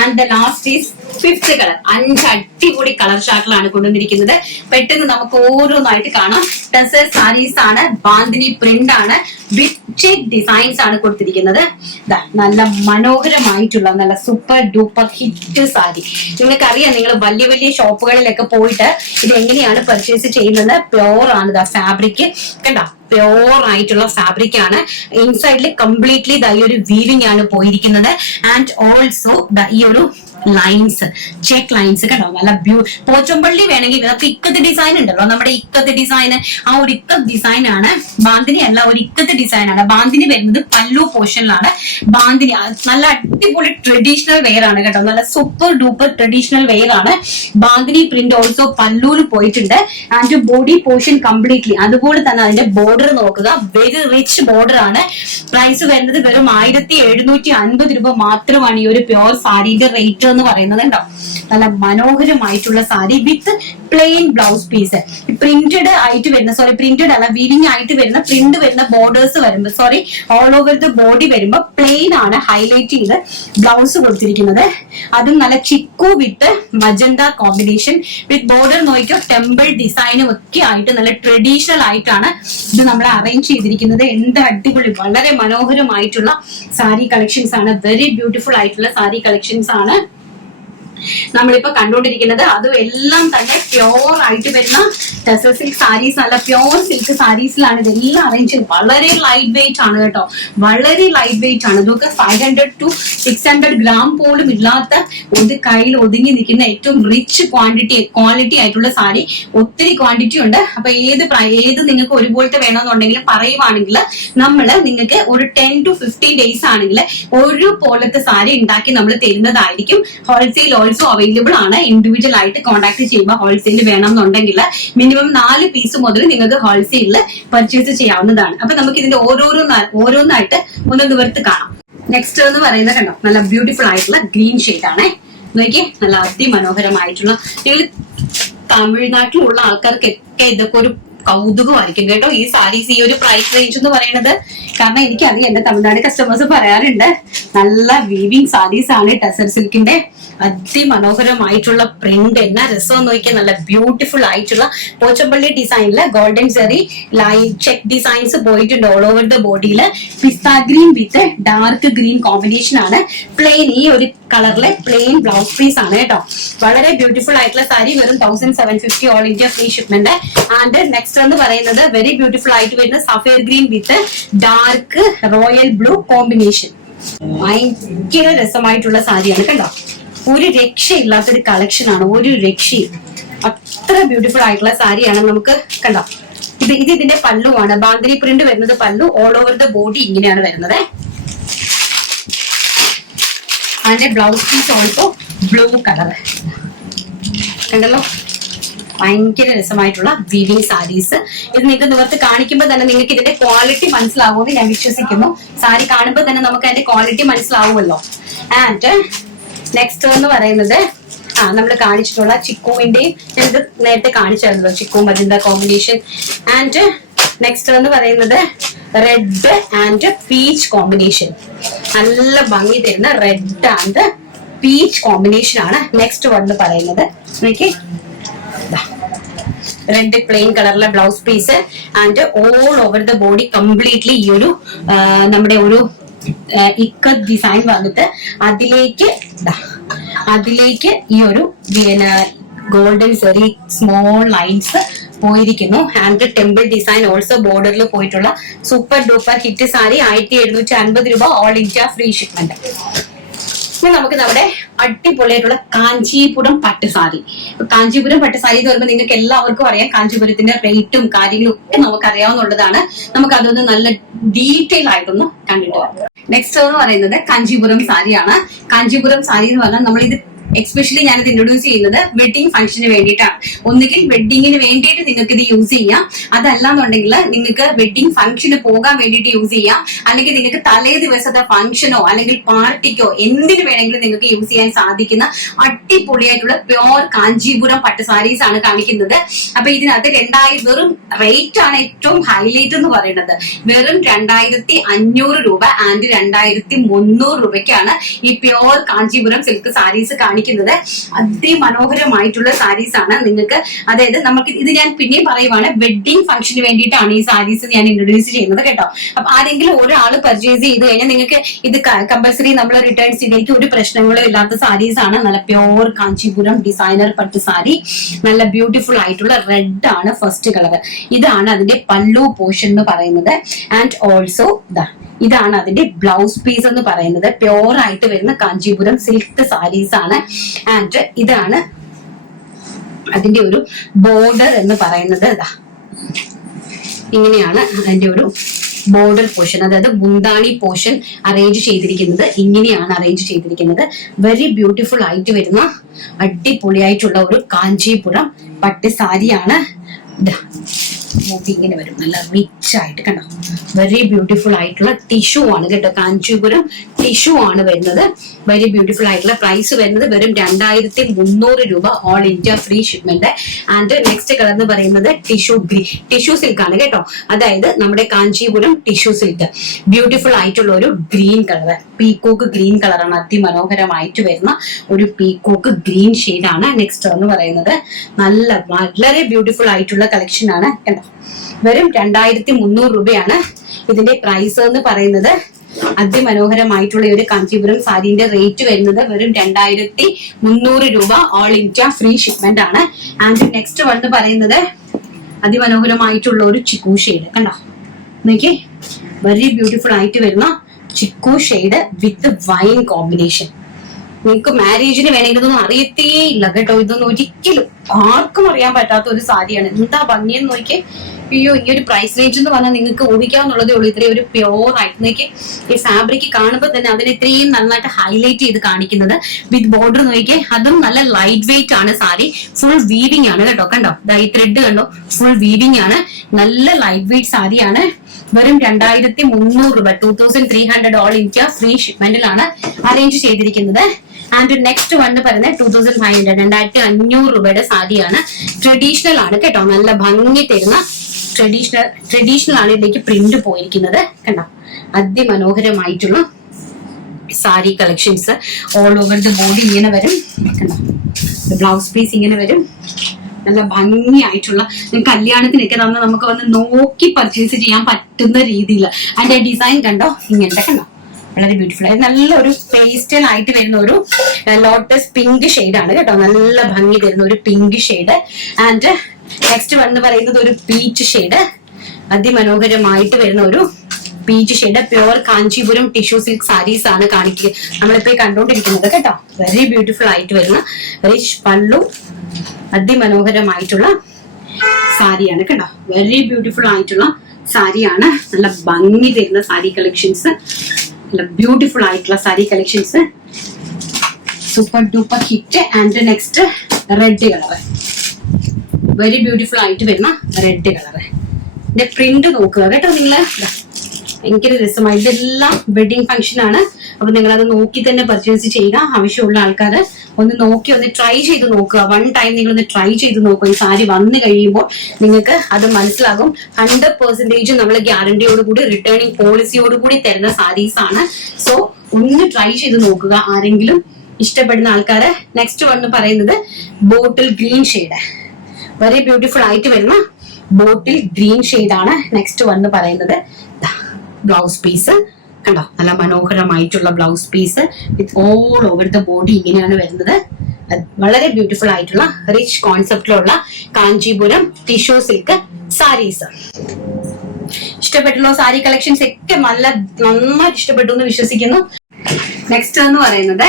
and the last is fifth colour. 5 അടിപൊളി കളർ ചാർട്ടിലാണ് കൊണ്ടുവന്നിരിക്കുന്നത്. പെട്ടെന്ന് നമുക്ക് ഓരോന്നായിട്ട് കാണാം. ടെസർ സാരീസ് ആണ്, ബാന്തിനി പ്രിന്റ് ആണ്, വിത്ത് ചെക്ക് ഡിസൈൻസ് ആണ് കൊടുത്തിരിക്കുന്നത്. നല്ല മനോഹരമായിട്ടുള്ള നല്ല സൂപ്പർ ഡൂപ്പർ ഹിറ്റ് സാരി. നിങ്ങൾക്കറിയാം, നിങ്ങൾ വലിയ വലിയ ഷോപ്പുകളിലൊക്കെ പോയിട്ട് ഇത് എങ്ങനെയാണ് പർച്ചേസ് ചെയ്യുന്നത്. പ്യോർ ആണ് ഫാബ്രിക് കണ്ടോ, പ്യോർ ആയിട്ടുള്ള ഫാബ്രിക് ആണ്. ഇൻസൈഡിൽ കംപ്ലീറ്റ്ലി ഈ ഒരു വീവിംഗ് ആണ് പോയിരിക്കുന്നത്. ആൻഡ് ഓൾസോ ഈ ഒരു ലൈൻസ്, ചെക്ക് ലൈൻസ് കേട്ടോ. നല്ല പോച്ചമ്പള്ളി വേണമെങ്കിൽ ഇതൊക്കെ ഇക്കത്ത് ഡിസൈൻ ഉണ്ടല്ലോ, നമ്മുടെ ഇക്കത്ത് ഡിസൈൻ, ആ ഒരു ഇക്കത്ത് ഡിസൈൻ ആണ്. ബാന്തിനി അല്ല, ഒരു ഇക്കത്ത് ഡിസൈൻ ആണ്. ബാന്തിനി വരുന്നത് പല്ലു പോർഷനിലാണ്. ബാന്തിനി നല്ല അടിപൊളി ട്രഡീഷണൽ വെയർ ആണ് കേട്ടോ. നല്ല സൂപ്പർ ഡൂപ്പർ ട്രഡീഷണൽ വെയർ ആണ്. ബാന്തിനി പ്രിന്റ് ഓൾസോ പല്ലൂര് പോയിട്ടുണ്ട്. ആൻഡ് ബോഡി പോർഷൻ കംപ്ലീറ്റ്ലി അതുപോലെ തന്നെ അതിന്റെ ബോർഡർ നോക്കുക, വെരി റിച്ച് ബോർഡർ ആണ്. പ്രൈസ് വരുന്നത് വെറും 1750 രൂപ മാത്രമാണ് ഈ ഒരു പ്യോർ സാരിയുടെ റേറ്റ് എന്ന് പറയുന്നത്. ഉണ്ടോ നല്ല മനോഹരമായിട്ടുള്ള സാരി വിത്ത് പ്ലെയിൻ ബ്ലൗസ് പീസ്. പ്രിന്റഡ് ആയിട്ട് വരുന്ന, സോറി പ്രിന്റഡ് അല്ല, വീവിംഗ് ആയിട്ട് വരുന്ന പ്രിന്റ് വരുന്ന ബോർഡേഴ്സ് വരുമ്പോൾ, sorry all over the body വരുമ്പോൾ പ്ലെയിൻ ആണ് ഹൈലൈറ്റ് ചെയ്ത് ബ്ലൗസ് കൊടുത്തിരിക്കുന്നത്. അതും നല്ല ചിക്കു വിത്ത് മജന്ത കോമ്പിനേഷൻ വിത്ത് ബോർഡർ നോക്കിയോ, ടെമ്പിൾ ഡിസൈനും ഒക്കെ ആയിട്ട് നല്ല ട്രഡീഷണൽ ആയിട്ടാണ് ഇത് നമ്മൾ അറേഞ്ച് ചെയ്തിരിക്കുന്നത്. എന്ത് അടിപൊളി, വളരെ മനോഹരമായിട്ടുള്ള സാരി കളക്ഷൻസ് ആണ്. വെരി ബ്യൂട്ടിഫുൾ ആയിട്ടുള്ള സാരി കളക്ഷൻസ് ആണ് നമ്മളിപ്പോ കണ്ടുകൊണ്ടിരിക്കുന്നത്. അതും എല്ലാം തന്നെ പ്യോർ ആയിട്ട് വരുന്ന ടെസർ സിൽക്ക് സാരീസ്, നല്ല പ്യോർ സിൽക്ക് സാരീസിലാണ് ഇതെല്ലാം അറേഞ്ച് ചെയ്ത്. വളരെ ലൈറ്റ് വെയിറ്റ് ആണ് കേട്ടോ, വളരെ ലൈറ്റ് വെയിറ്റ് ആണ്. ഇതൊക്കെ 500 to 600 ഗ്രാം പോലും ഇല്ലാത്ത ഒരു കയ്യിൽ ഒതുങ്ങി നിൽക്കുന്ന ഏറ്റവും റിച്ച് ക്വാളിറ്റി ആയിട്ടുള്ള സാരി. ഒത്തിരി ക്വാണ്ടിറ്റി ഉണ്ട്. അപ്പൊ ഏത് നിങ്ങൾക്ക് ഒരുപോലത്തെ വേണമെന്നുണ്ടെങ്കിൽ പറയുവാണെങ്കിൽ നിങ്ങൾക്ക് ഒരു 10 to 15 days ആണെങ്കിൽ ഒരു പോലത്തെ സാരി ഉണ്ടാക്കി നമ്മൾ തരുന്നതായിരിക്കും. ഹോൾസെയിൽ ഓൾസോ അവൈലബിൾ ആണ്. ഇൻഡിവിജ്വൽ ആയിട്ട് കോൺടാക്ട് ചെയ്യുമ്പോൾ ഹോൾസെയിൽ വേണം എന്നുണ്ടെങ്കിൽ മിനിമം 4 പീസ് മുതൽ നിങ്ങൾക്ക് ഹോൾസെയിലിൽ പർച്ചേസ് ചെയ്യാവുന്നതാണ്. അപ്പൊ നമുക്ക് ഇതിന്റെ ഓരോന്നായിട്ട് ഒന്ന് നിവർത്ത് കാണാം. നെക്സ്റ്റ് എന്ന് പറയുന്നത് കണ്ടോ, നല്ല ബ്യൂട്ടിഫുൾ ആയിട്ടുള്ള ഗ്രീൻ ഷെയ്ഡ് ആണ്. നോക്കിയേ, നല്ല അതിമനോഹരമായിട്ടുള്ള, നിങ്ങൾ തമിഴ്നാട്ടിലുള്ള ആൾക്കാർക്കൊക്കെ ഇതൊക്കെ ഒരു കൗതുകമായിരിക്കും കേട്ടോ ഈ സാരീസ്, ഈ ഒരു പ്രൈസ് റേഞ്ച് എന്ന് പറയുന്നത്. കാരണം എനിക്കറിയാം, എന്റെ തമിഴ്നാട് കസ്റ്റമേഴ്സ് പറയാറുണ്ട് നല്ല വീവിംഗ് സാരീസ് ആണ്. ടെസർ സിൽക്കിന്റെ അതിമനോഹരമായിട്ടുള്ള പ്രിന്റ്, എന്നാ രസം നോക്കിയാൽ, നല്ല ബ്യൂട്ടിഫുൾ ആയിട്ടുള്ള പോച്ചമ്പള്ളി ഡിസൈനില് golden zari line check designs പോയിട്ടുണ്ട് ഓൾ ഓവർ ദ ബോഡിയില്. Pista green with dark green combination ആണ്. പ്ലെയിൻ, ഈ ഒരു കളറിലെ പ്ലെയിൻ ബ്ലൗസ് പീസ് ആണ് കേട്ടോ. വളരെ ബ്യൂട്ടിഫുൾ ആയിട്ടുള്ള സാരി, വെറും 1750 all India free shipment. And next എന്ന് പറയുന്നത് വെരി ബ്യൂട്ടിഫുൾ ആയിട്ട് വരുന്ന sapphire green with dark royal blue combination. ഭയങ്കര രസമായിട്ടുള്ള സാരിയാണ് കണ്ടോ. ഒരു രക്ഷയില്ലാത്തൊരു കളക്ഷൻ ആണ്, ഒരു രക്ഷയും. അത്ര ബ്യൂട്ടിഫുൾ ആയിട്ടുള്ള സാരിയാണ്. നമുക്ക് കണ്ടോ, ഇത് ഇതിന്റെ പല്ലുവാണ്. ബാന്തിനി പ്രിന്റ് വരുന്നത് പല്ലു. ഓൾ ഓവർ ദ ബോഡി ഇങ്ങനെയാണ് വരുന്നത്. അതിന്റെ blouse piece also blue colour കണ്ടല്ലോ. ഭയങ്കര രസമായിട്ടുള്ള വീവിംഗ് സാരീസ്. ഇത് നിങ്ങൾക്ക് നിവർത്ത് കാണിക്കുമ്പോൾ തന്നെ നിങ്ങൾക്ക് ഇതിന്റെ ക്വാളിറ്റി മനസ്സിലാവുമെന്ന് ഞാൻ വിശ്വസിക്കുന്നു. സാരി കാണുമ്പോൾ തന്നെ നമുക്ക് അതിന്റെ ക്വാളിറ്റി മനസ്സിലാവുമല്ലോ. ആൻഡ് നെക്സ്റ്റ് എന്ന് പറയുന്നത് നമ്മൾ കാണിച്ചിട്ടുള്ള ചിക്കുവിന്റെയും ഇത് നേരത്തെ കാണിച്ചായിരുന്നല്ലോ, chikoo magenta combination. And next എന്ന് പറയുന്നത് റെഡ് ആൻഡ് പീച്ച് കോമ്പിനേഷൻ. നല്ല ഭംഗി തരുന്ന റെഡ് ആൻഡ് പീച്ച് കോമ്പിനേഷൻ ആണ് നെക്സ്റ്റ് വന്ന് പറയുന്നത്. നോക്കി, റെഡ് പ്ലെയിൻ കളറിലെ blouse piece and all over the body completely ഈ ഒരു നമ്മുടെ ഒരു ഇക്കത്ത് ഡിസൈൻ വന്നിട്ട് അതിലേക്ക് ഈ ഒരു ഗോൾഡൻ സെറി സ്മോൾ ലൈൻസ് പോയിരിക്കുന്നു. ആൻഡ് ടെമ്പിൾ ഡിസൈൻ ഓൾസോ ബോർഡറിൽ പോയിട്ടുള്ള സൂപ്പർ ഡൂപ്പർ ഹിറ്റ് സാരി. 1750 രൂപ ഓൾ ഇന്ത്യ ഫ്രീ ഷിപ്മെന്റ്. ഇനി നമുക്ക് നമ്മുടെ അടിപൊളിയായിട്ടുള്ള കാഞ്ചീപുരം പട്ടുസാരി. കാഞ്ചീപുരം പട്ടുസാരി എന്ന് പറയുമ്പോൾ നിങ്ങൾക്ക് എല്ലാവർക്കും അറിയാം, കാഞ്ചീപുരത്തിന്റെ റേറ്റും കാര്യങ്ങളും ഒക്കെ നമുക്ക് അറിയാവുന്നതാണ്. നമുക്ക് അതൊന്ന് നല്ല ഡീറ്റെയിൽ ആയിട്ടൊന്ന് കണ്ടിട്ട് വരാം. നെക്സ്റ്റ് എന്ന് പറയുന്നത് കാഞ്ചീപുരം സാരിയാണ്. കാഞ്ചീപുരം സാരി എന്ന് പറഞ്ഞാൽ നമ്മളിത് എക്സ്പെഷ്യലി ഞാനിത് ഇൻട്രൊഡ്യൂസ് ചെയ്യുന്നത് വെഡിങ് ഫംഗ്ഷന് വേണ്ടിയിട്ടാണ്. ഒന്നുകിൽ വെഡിങ്ങിന് വേണ്ടിയിട്ട് നിങ്ങൾക്ക് ഇത് യൂസ് ചെയ്യാം, അതല്ലാന്നുണ്ടെങ്കിൽ നിങ്ങൾക്ക് വെഡിങ് ഫംഗ്ഷന് പോകാൻ വേണ്ടിയിട്ട് യൂസ് ചെയ്യാം, അല്ലെങ്കിൽ നിങ്ങൾക്ക് തലേ ദിവസത്തെ ഫംഗ്ഷനോ അല്ലെങ്കിൽ പാർട്ടിക്കോ എന്തിനു വേണമെങ്കിലും നിങ്ങൾക്ക് യൂസ് ചെയ്യാൻ സാധിക്കുന്ന അടിപൊളിയായിട്ടുള്ള പ്യോർ കാഞ്ചീപുരം പട്ട് സാരീസ് ആണ് കാണിക്കുന്നത്. അപ്പൊ ഇതിനകത്ത് 2000 വെറും റേറ്റ് ആണ് ഏറ്റവും ഹൈലൈറ്റ് എന്ന് പറയുന്നത്. വെറും 2500 രൂപ ആൻഡ് 2300 രൂപയ്ക്കാണ് ഈ പ്യോർ കാഞ്ചീപുരം സിൽക്ക് സാരീസ് കാണിക്കുന്നത്. അതിമനോഹരമായിട്ടുള്ള സാരീസ് ആണ് നിങ്ങൾക്ക്. അതായത് നമുക്ക് ഇത് ഞാൻ പിന്നെയും പറയുവാണ്, വെഡിങ് ഫംഗ്ഷന് വേണ്ടിയിട്ടാണ് ഈ സാരീസ് ഞാൻ ഇൻട്രൊഡ്യൂസ് ചെയ്യുന്നത് കേട്ടോ. അപ്പൊ ആരെങ്കിലും ഒരാൾ പർച്ചേസ് ചെയ്ത് കഴിഞ്ഞാൽ നിങ്ങൾക്ക് ഇത് കമ്പൽസറി നമ്മൾ റിട്ടേൺ ചെയ്തേക്ക് ഒരു പ്രശ്നങ്ങളും ഇല്ലാത്ത സാരീസ് ആണ്. നല്ല പ്യോർ കാഞ്ചീപുരം ഡിസൈനർ പട്ട് സാരി. നല്ല ബ്യൂട്ടിഫുൾ ആയിട്ടുള്ള റെഡ് ആണ് ഫസ്റ്റ് കളർ. ഇതാണ് അതിന്റെ പല്ലു പോർഷൻ എന്ന് പറയുന്നത്. ആൻഡ് ഓൾസോ ഇതാണ് അതിന്റെ ബ്ലൗസ് പീസ് എന്ന് പറയുന്നത്. പ്യോർ ആയിട്ട് വരുന്ന കാഞ്ചീപുരം സിൽക്ക് സാരീസ് ആണ്. ആൻഡ് ഇതാണ് അതിന്റെ ഒരു ബോർഡർ എന്ന് പറയുന്നത്. ഇങ്ങനെയാണ് അതിന്റെ ഒരു ബോർഡർ പോർഷൻ, അതായത് മുന്താണി പോർഷൻ അറേഞ്ച് ചെയ്തിരിക്കുന്നത്. ഇങ്ങനെയാണ് അറേഞ്ച് ചെയ്തിരിക്കുന്നത്. വെരി ബ്യൂട്ടിഫുൾ ആയിട്ട് വരുന്ന അടിപൊളിയായിട്ടുള്ള ഒരു കാഞ്ചീപുരം പട്ട് സാരിയാണ്. ഇങ്ങനെ വരും, നല്ല റിച്ച് ആയിട്ട് കണ്ടോ. വെരി ബ്യൂട്ടിഫുൾ ആയിട്ടുള്ള ടിഷ്യൂ ആണ് കേട്ടോ, കാഞ്ചീപുരം ടിഷ്യൂ ആണ് വരുന്നത്. വെരി ബ്യൂട്ടിഫുൾ ആയിട്ടുള്ള പ്രൈസ് വരുന്നത് വെറും 2300 രൂപ all India free shipment. And next colour എന്ന് പറയുന്നത് ടിഷ്യൂ സിൽക്ക് ആണ് കേട്ടോ. അതായത് നമ്മുടെ കാഞ്ചീപുരം ടിഷ്യൂ സിൽക്ക്. ബ്യൂട്ടിഫുൾ ആയിട്ടുള്ള ഒരു ഗ്രീൻ കളർ, പീക്കോക്ക് ഗ്രീൻ കളറാണ്. അതിമനോഹരമായിട്ട് വരുന്ന ഒരു പീക്കോക്ക് ഗ്രീൻ ഷെയ്ഡാണ് നെക്സ്റ്റ് എന്ന് പറയുന്നത്. വളരെ ബ്യൂട്ടിഫുൾ ആയിട്ടുള്ള കളക്ഷൻ ആണ് കേട്ടോ. വെറും 2300 രൂപയാണ് ഇതിന്റെ പ്രൈസ് എന്ന് പറയുന്നത്. അതിമനോഹരമായിട്ടുള്ള ഒരു കാഞ്ചീപുരം സാരിന്റെ റേറ്റ് വരുന്നത് വെറും 2300 രൂപ ഓൾ ഇന്ത്യ ഫ്രീ ഷിപ്മെന്റ് ആണ്. ആൻഡ് നെക്സ്റ്റ് വന്ന് പറയുന്നത് അതിമനോഹരമായിട്ടുള്ള ഒരു ചിക്കു ഷെയ്ഡ് കണ്ടോ. നോക്കി, വെരി ബ്യൂട്ടിഫുൾ ആയിട്ട് വരുന്ന chikoo shade with wine combination. നിങ്ങൾക്ക് മാരേജിന് വേണമെങ്കിൽ ഇതൊന്നും അറിയത്തേ ഇല്ല കേട്ടോ. ഇതൊന്നും ഒരിക്കലും ആർക്കും അറിയാൻ പറ്റാത്ത ഒരു സാരിയാണ്. എന്താ ഭംഗിയെന്ന് നോക്കി, അയ്യോ, ഈ ഒരു പ്രൈസ് റേഞ്ച് എന്ന് പറഞ്ഞാൽ നിങ്ങൾക്ക് ഊഹിക്കാവുന്നുള്ളതേ ഉള്ളൂ. ഇത്രയും ഒരു പ്യോർ ആയിട്ട് ഈ ഫാബ്രിക് കാണുമ്പോൾ തന്നെ അതിനെ ഇത്രയും നന്നായിട്ട് ഹൈലൈറ്റ് ചെയ്ത് കാണിക്കുന്നത്. വിത്ത് ബോർഡർ നോക്കിയേ, അതും നല്ല ലൈറ്റ് വെയിറ്റ് ആണ് സാരി. ഫുൾ വീവിംഗ് ആണ് കേട്ടോ. കണ്ടോ, ഈ ത്രെഡ് കണ്ടോ, ഫുൾ വീവിംഗ് ആണ്. നല്ല ലൈറ്റ് വെയിറ്റ് സാരിയാണ്. വെറും 2300 രൂപ, 2300 ഓൾ ഇന്ത്യ ഫ്രീ ഷിപ്മെന്റിലാണ് അറേഞ്ച് ചെയ്തിരിക്കുന്നത്. ആൻഡ് നെക്സ്റ്റ് വൺ പറയുന്നത് 2500, 2500 രൂപയുടെ സാരിയാണ്. ട്രഡീഷണൽ ആണ് കേട്ടോ, നല്ല ഭംഗി തരുന്ന ട്രഡീഷണൽ ആണ് ഇതിലേക്ക് പ്രിന്റ് പോയിരിക്കുന്നത്. കണ്ടോ, അതിമനോഹരമായിട്ടുള്ള sari collections all over the body ഇങ്ങനെ വരും. കണ്ടോ, ബ്ലൗസ് പീസ് ഇങ്ങനെ വരും. നല്ല ഭംഗിയായിട്ടുള്ള കല്യാണത്തിനൊക്കെ നമുക്ക് വന്ന് നോക്കി പർച്ചേസ് ചെയ്യാൻ പറ്റുന്ന രീതിയിൽ അതിന്റെ ഡിസൈൻ കണ്ടോ, ഇങ്ങനത്തെ കണ്ടോ, വളരെ ബ്യൂട്ടിഫുൾ ആയി നല്ലൊരു പേസ്റ്റൽ ആയിട്ട് വരുന്ന ഒരു ലോട്ടസ് പിങ്ക് ഷെയ്ഡ് ആണ് കേട്ടോ. നല്ല ഭംഗി തരുന്ന ഒരു പിങ്ക് ഷെയ്ഡ്. ആൻഡ് നെക്സ്റ്റ് വന്ന് പറയുന്നത് ഒരു പീച്ച് ഷെയ്ഡ്, അതിമനോഹരമായിട്ട് വരുന്ന ഒരു peach shade. Pure Kanchipuram tissue silk saris ആണ് കാണിക്കുക നമ്മളിപ്പോ കണ്ടുകൊണ്ടിരിക്കുന്നത് കേട്ടോ. വെരി ബ്യൂട്ടിഫുൾ ആയിട്ട് വരുന്ന റിച്ച് പല്ലു, അതിമനോഹരമായിട്ടുള്ള സാരിയാണ് കേട്ടോ. വെരി ബ്യൂട്ടിഫുൾ ആയിട്ടുള്ള സാരിയാണ്. നല്ല ഭംഗി തരുന്ന സാരി കളക്ഷൻസ്, നല്ല ബ്യൂട്ടിഫുൾ ആയിട്ടുള്ള sari collections, super duper hit. And next red colour, very beautiful ആയിട്ട് വരുന്ന റെഡ് കളർ. ഇതിന്റെ പ്രിന്റ് നോക്കുക കേട്ടോ നിങ്ങള്, ഭയങ്കര രസമായി. ഇതെല്ലാം വെഡിങ് ഫംഗ്ഷൻ ആണ്. അപ്പൊ നിങ്ങൾ അത് നോക്കി തന്നെ പർച്ചേസ് ചെയ്യുക. ആവശ്യമുള്ള ആൾക്കാർ ഒന്ന് നോക്കി ഒന്ന് ട്രൈ ചെയ്ത് നോക്കുക. വൺ ടൈം നിങ്ങൾ ഒന്ന് ട്രൈ ചെയ്ത് നോക്കുക. ഈ സാരി വന്നു കഴിയുമ്പോൾ നിങ്ങൾക്ക് അത് മനസ്സിലാകും. 100% നമ്മൾ ഗ്യാരണ്ടിയോടുകൂടി റിട്ടേണിംഗ് പോളിസിയോടുകൂടി തരുന്ന സാരീസ് ആണ്. സോ ഒന്ന് ട്രൈ ചെയ്ത് നോക്കുക ആരെങ്കിലും ഇഷ്ടപ്പെടുന്ന ആൾക്കാര്. നെക്സ്റ്റ് വൺ പറയുന്നത് bottle green shade, very beautiful ആയിട്ട് വരുന്ന ബോട്ടിൽ ഗ്രീൻ ഷെയ്ഡ് ആണ് നെക്സ്റ്റ് വൺ പറയുന്നത്. ബ്ലൗസ് പീസ് കണ്ടോ, നല്ല മനോഹരമായിട്ടുള്ള blouse piece with all over the body ഇങ്ങനെയാണ് വരുന്നത്. വളരെ ബ്യൂട്ടിഫുൾ ആയിട്ടുള്ള റിച്ച് കോൺസെപ്റ്റിലുള്ള കാഞ്ചീപുരം ടിഷ്യൂ സിൽക്ക് സാരീസ്. ഇഷ്ടപ്പെട്ടുള്ള സാരി കളക്ഷൻസ് ഒക്കെ നന്നായിട്ട് ഇഷ്ടപ്പെട്ടു എന്ന് വിശ്വസിക്കുന്നു. നെക്സ്റ്റ് എന്ന് പറയുന്നത്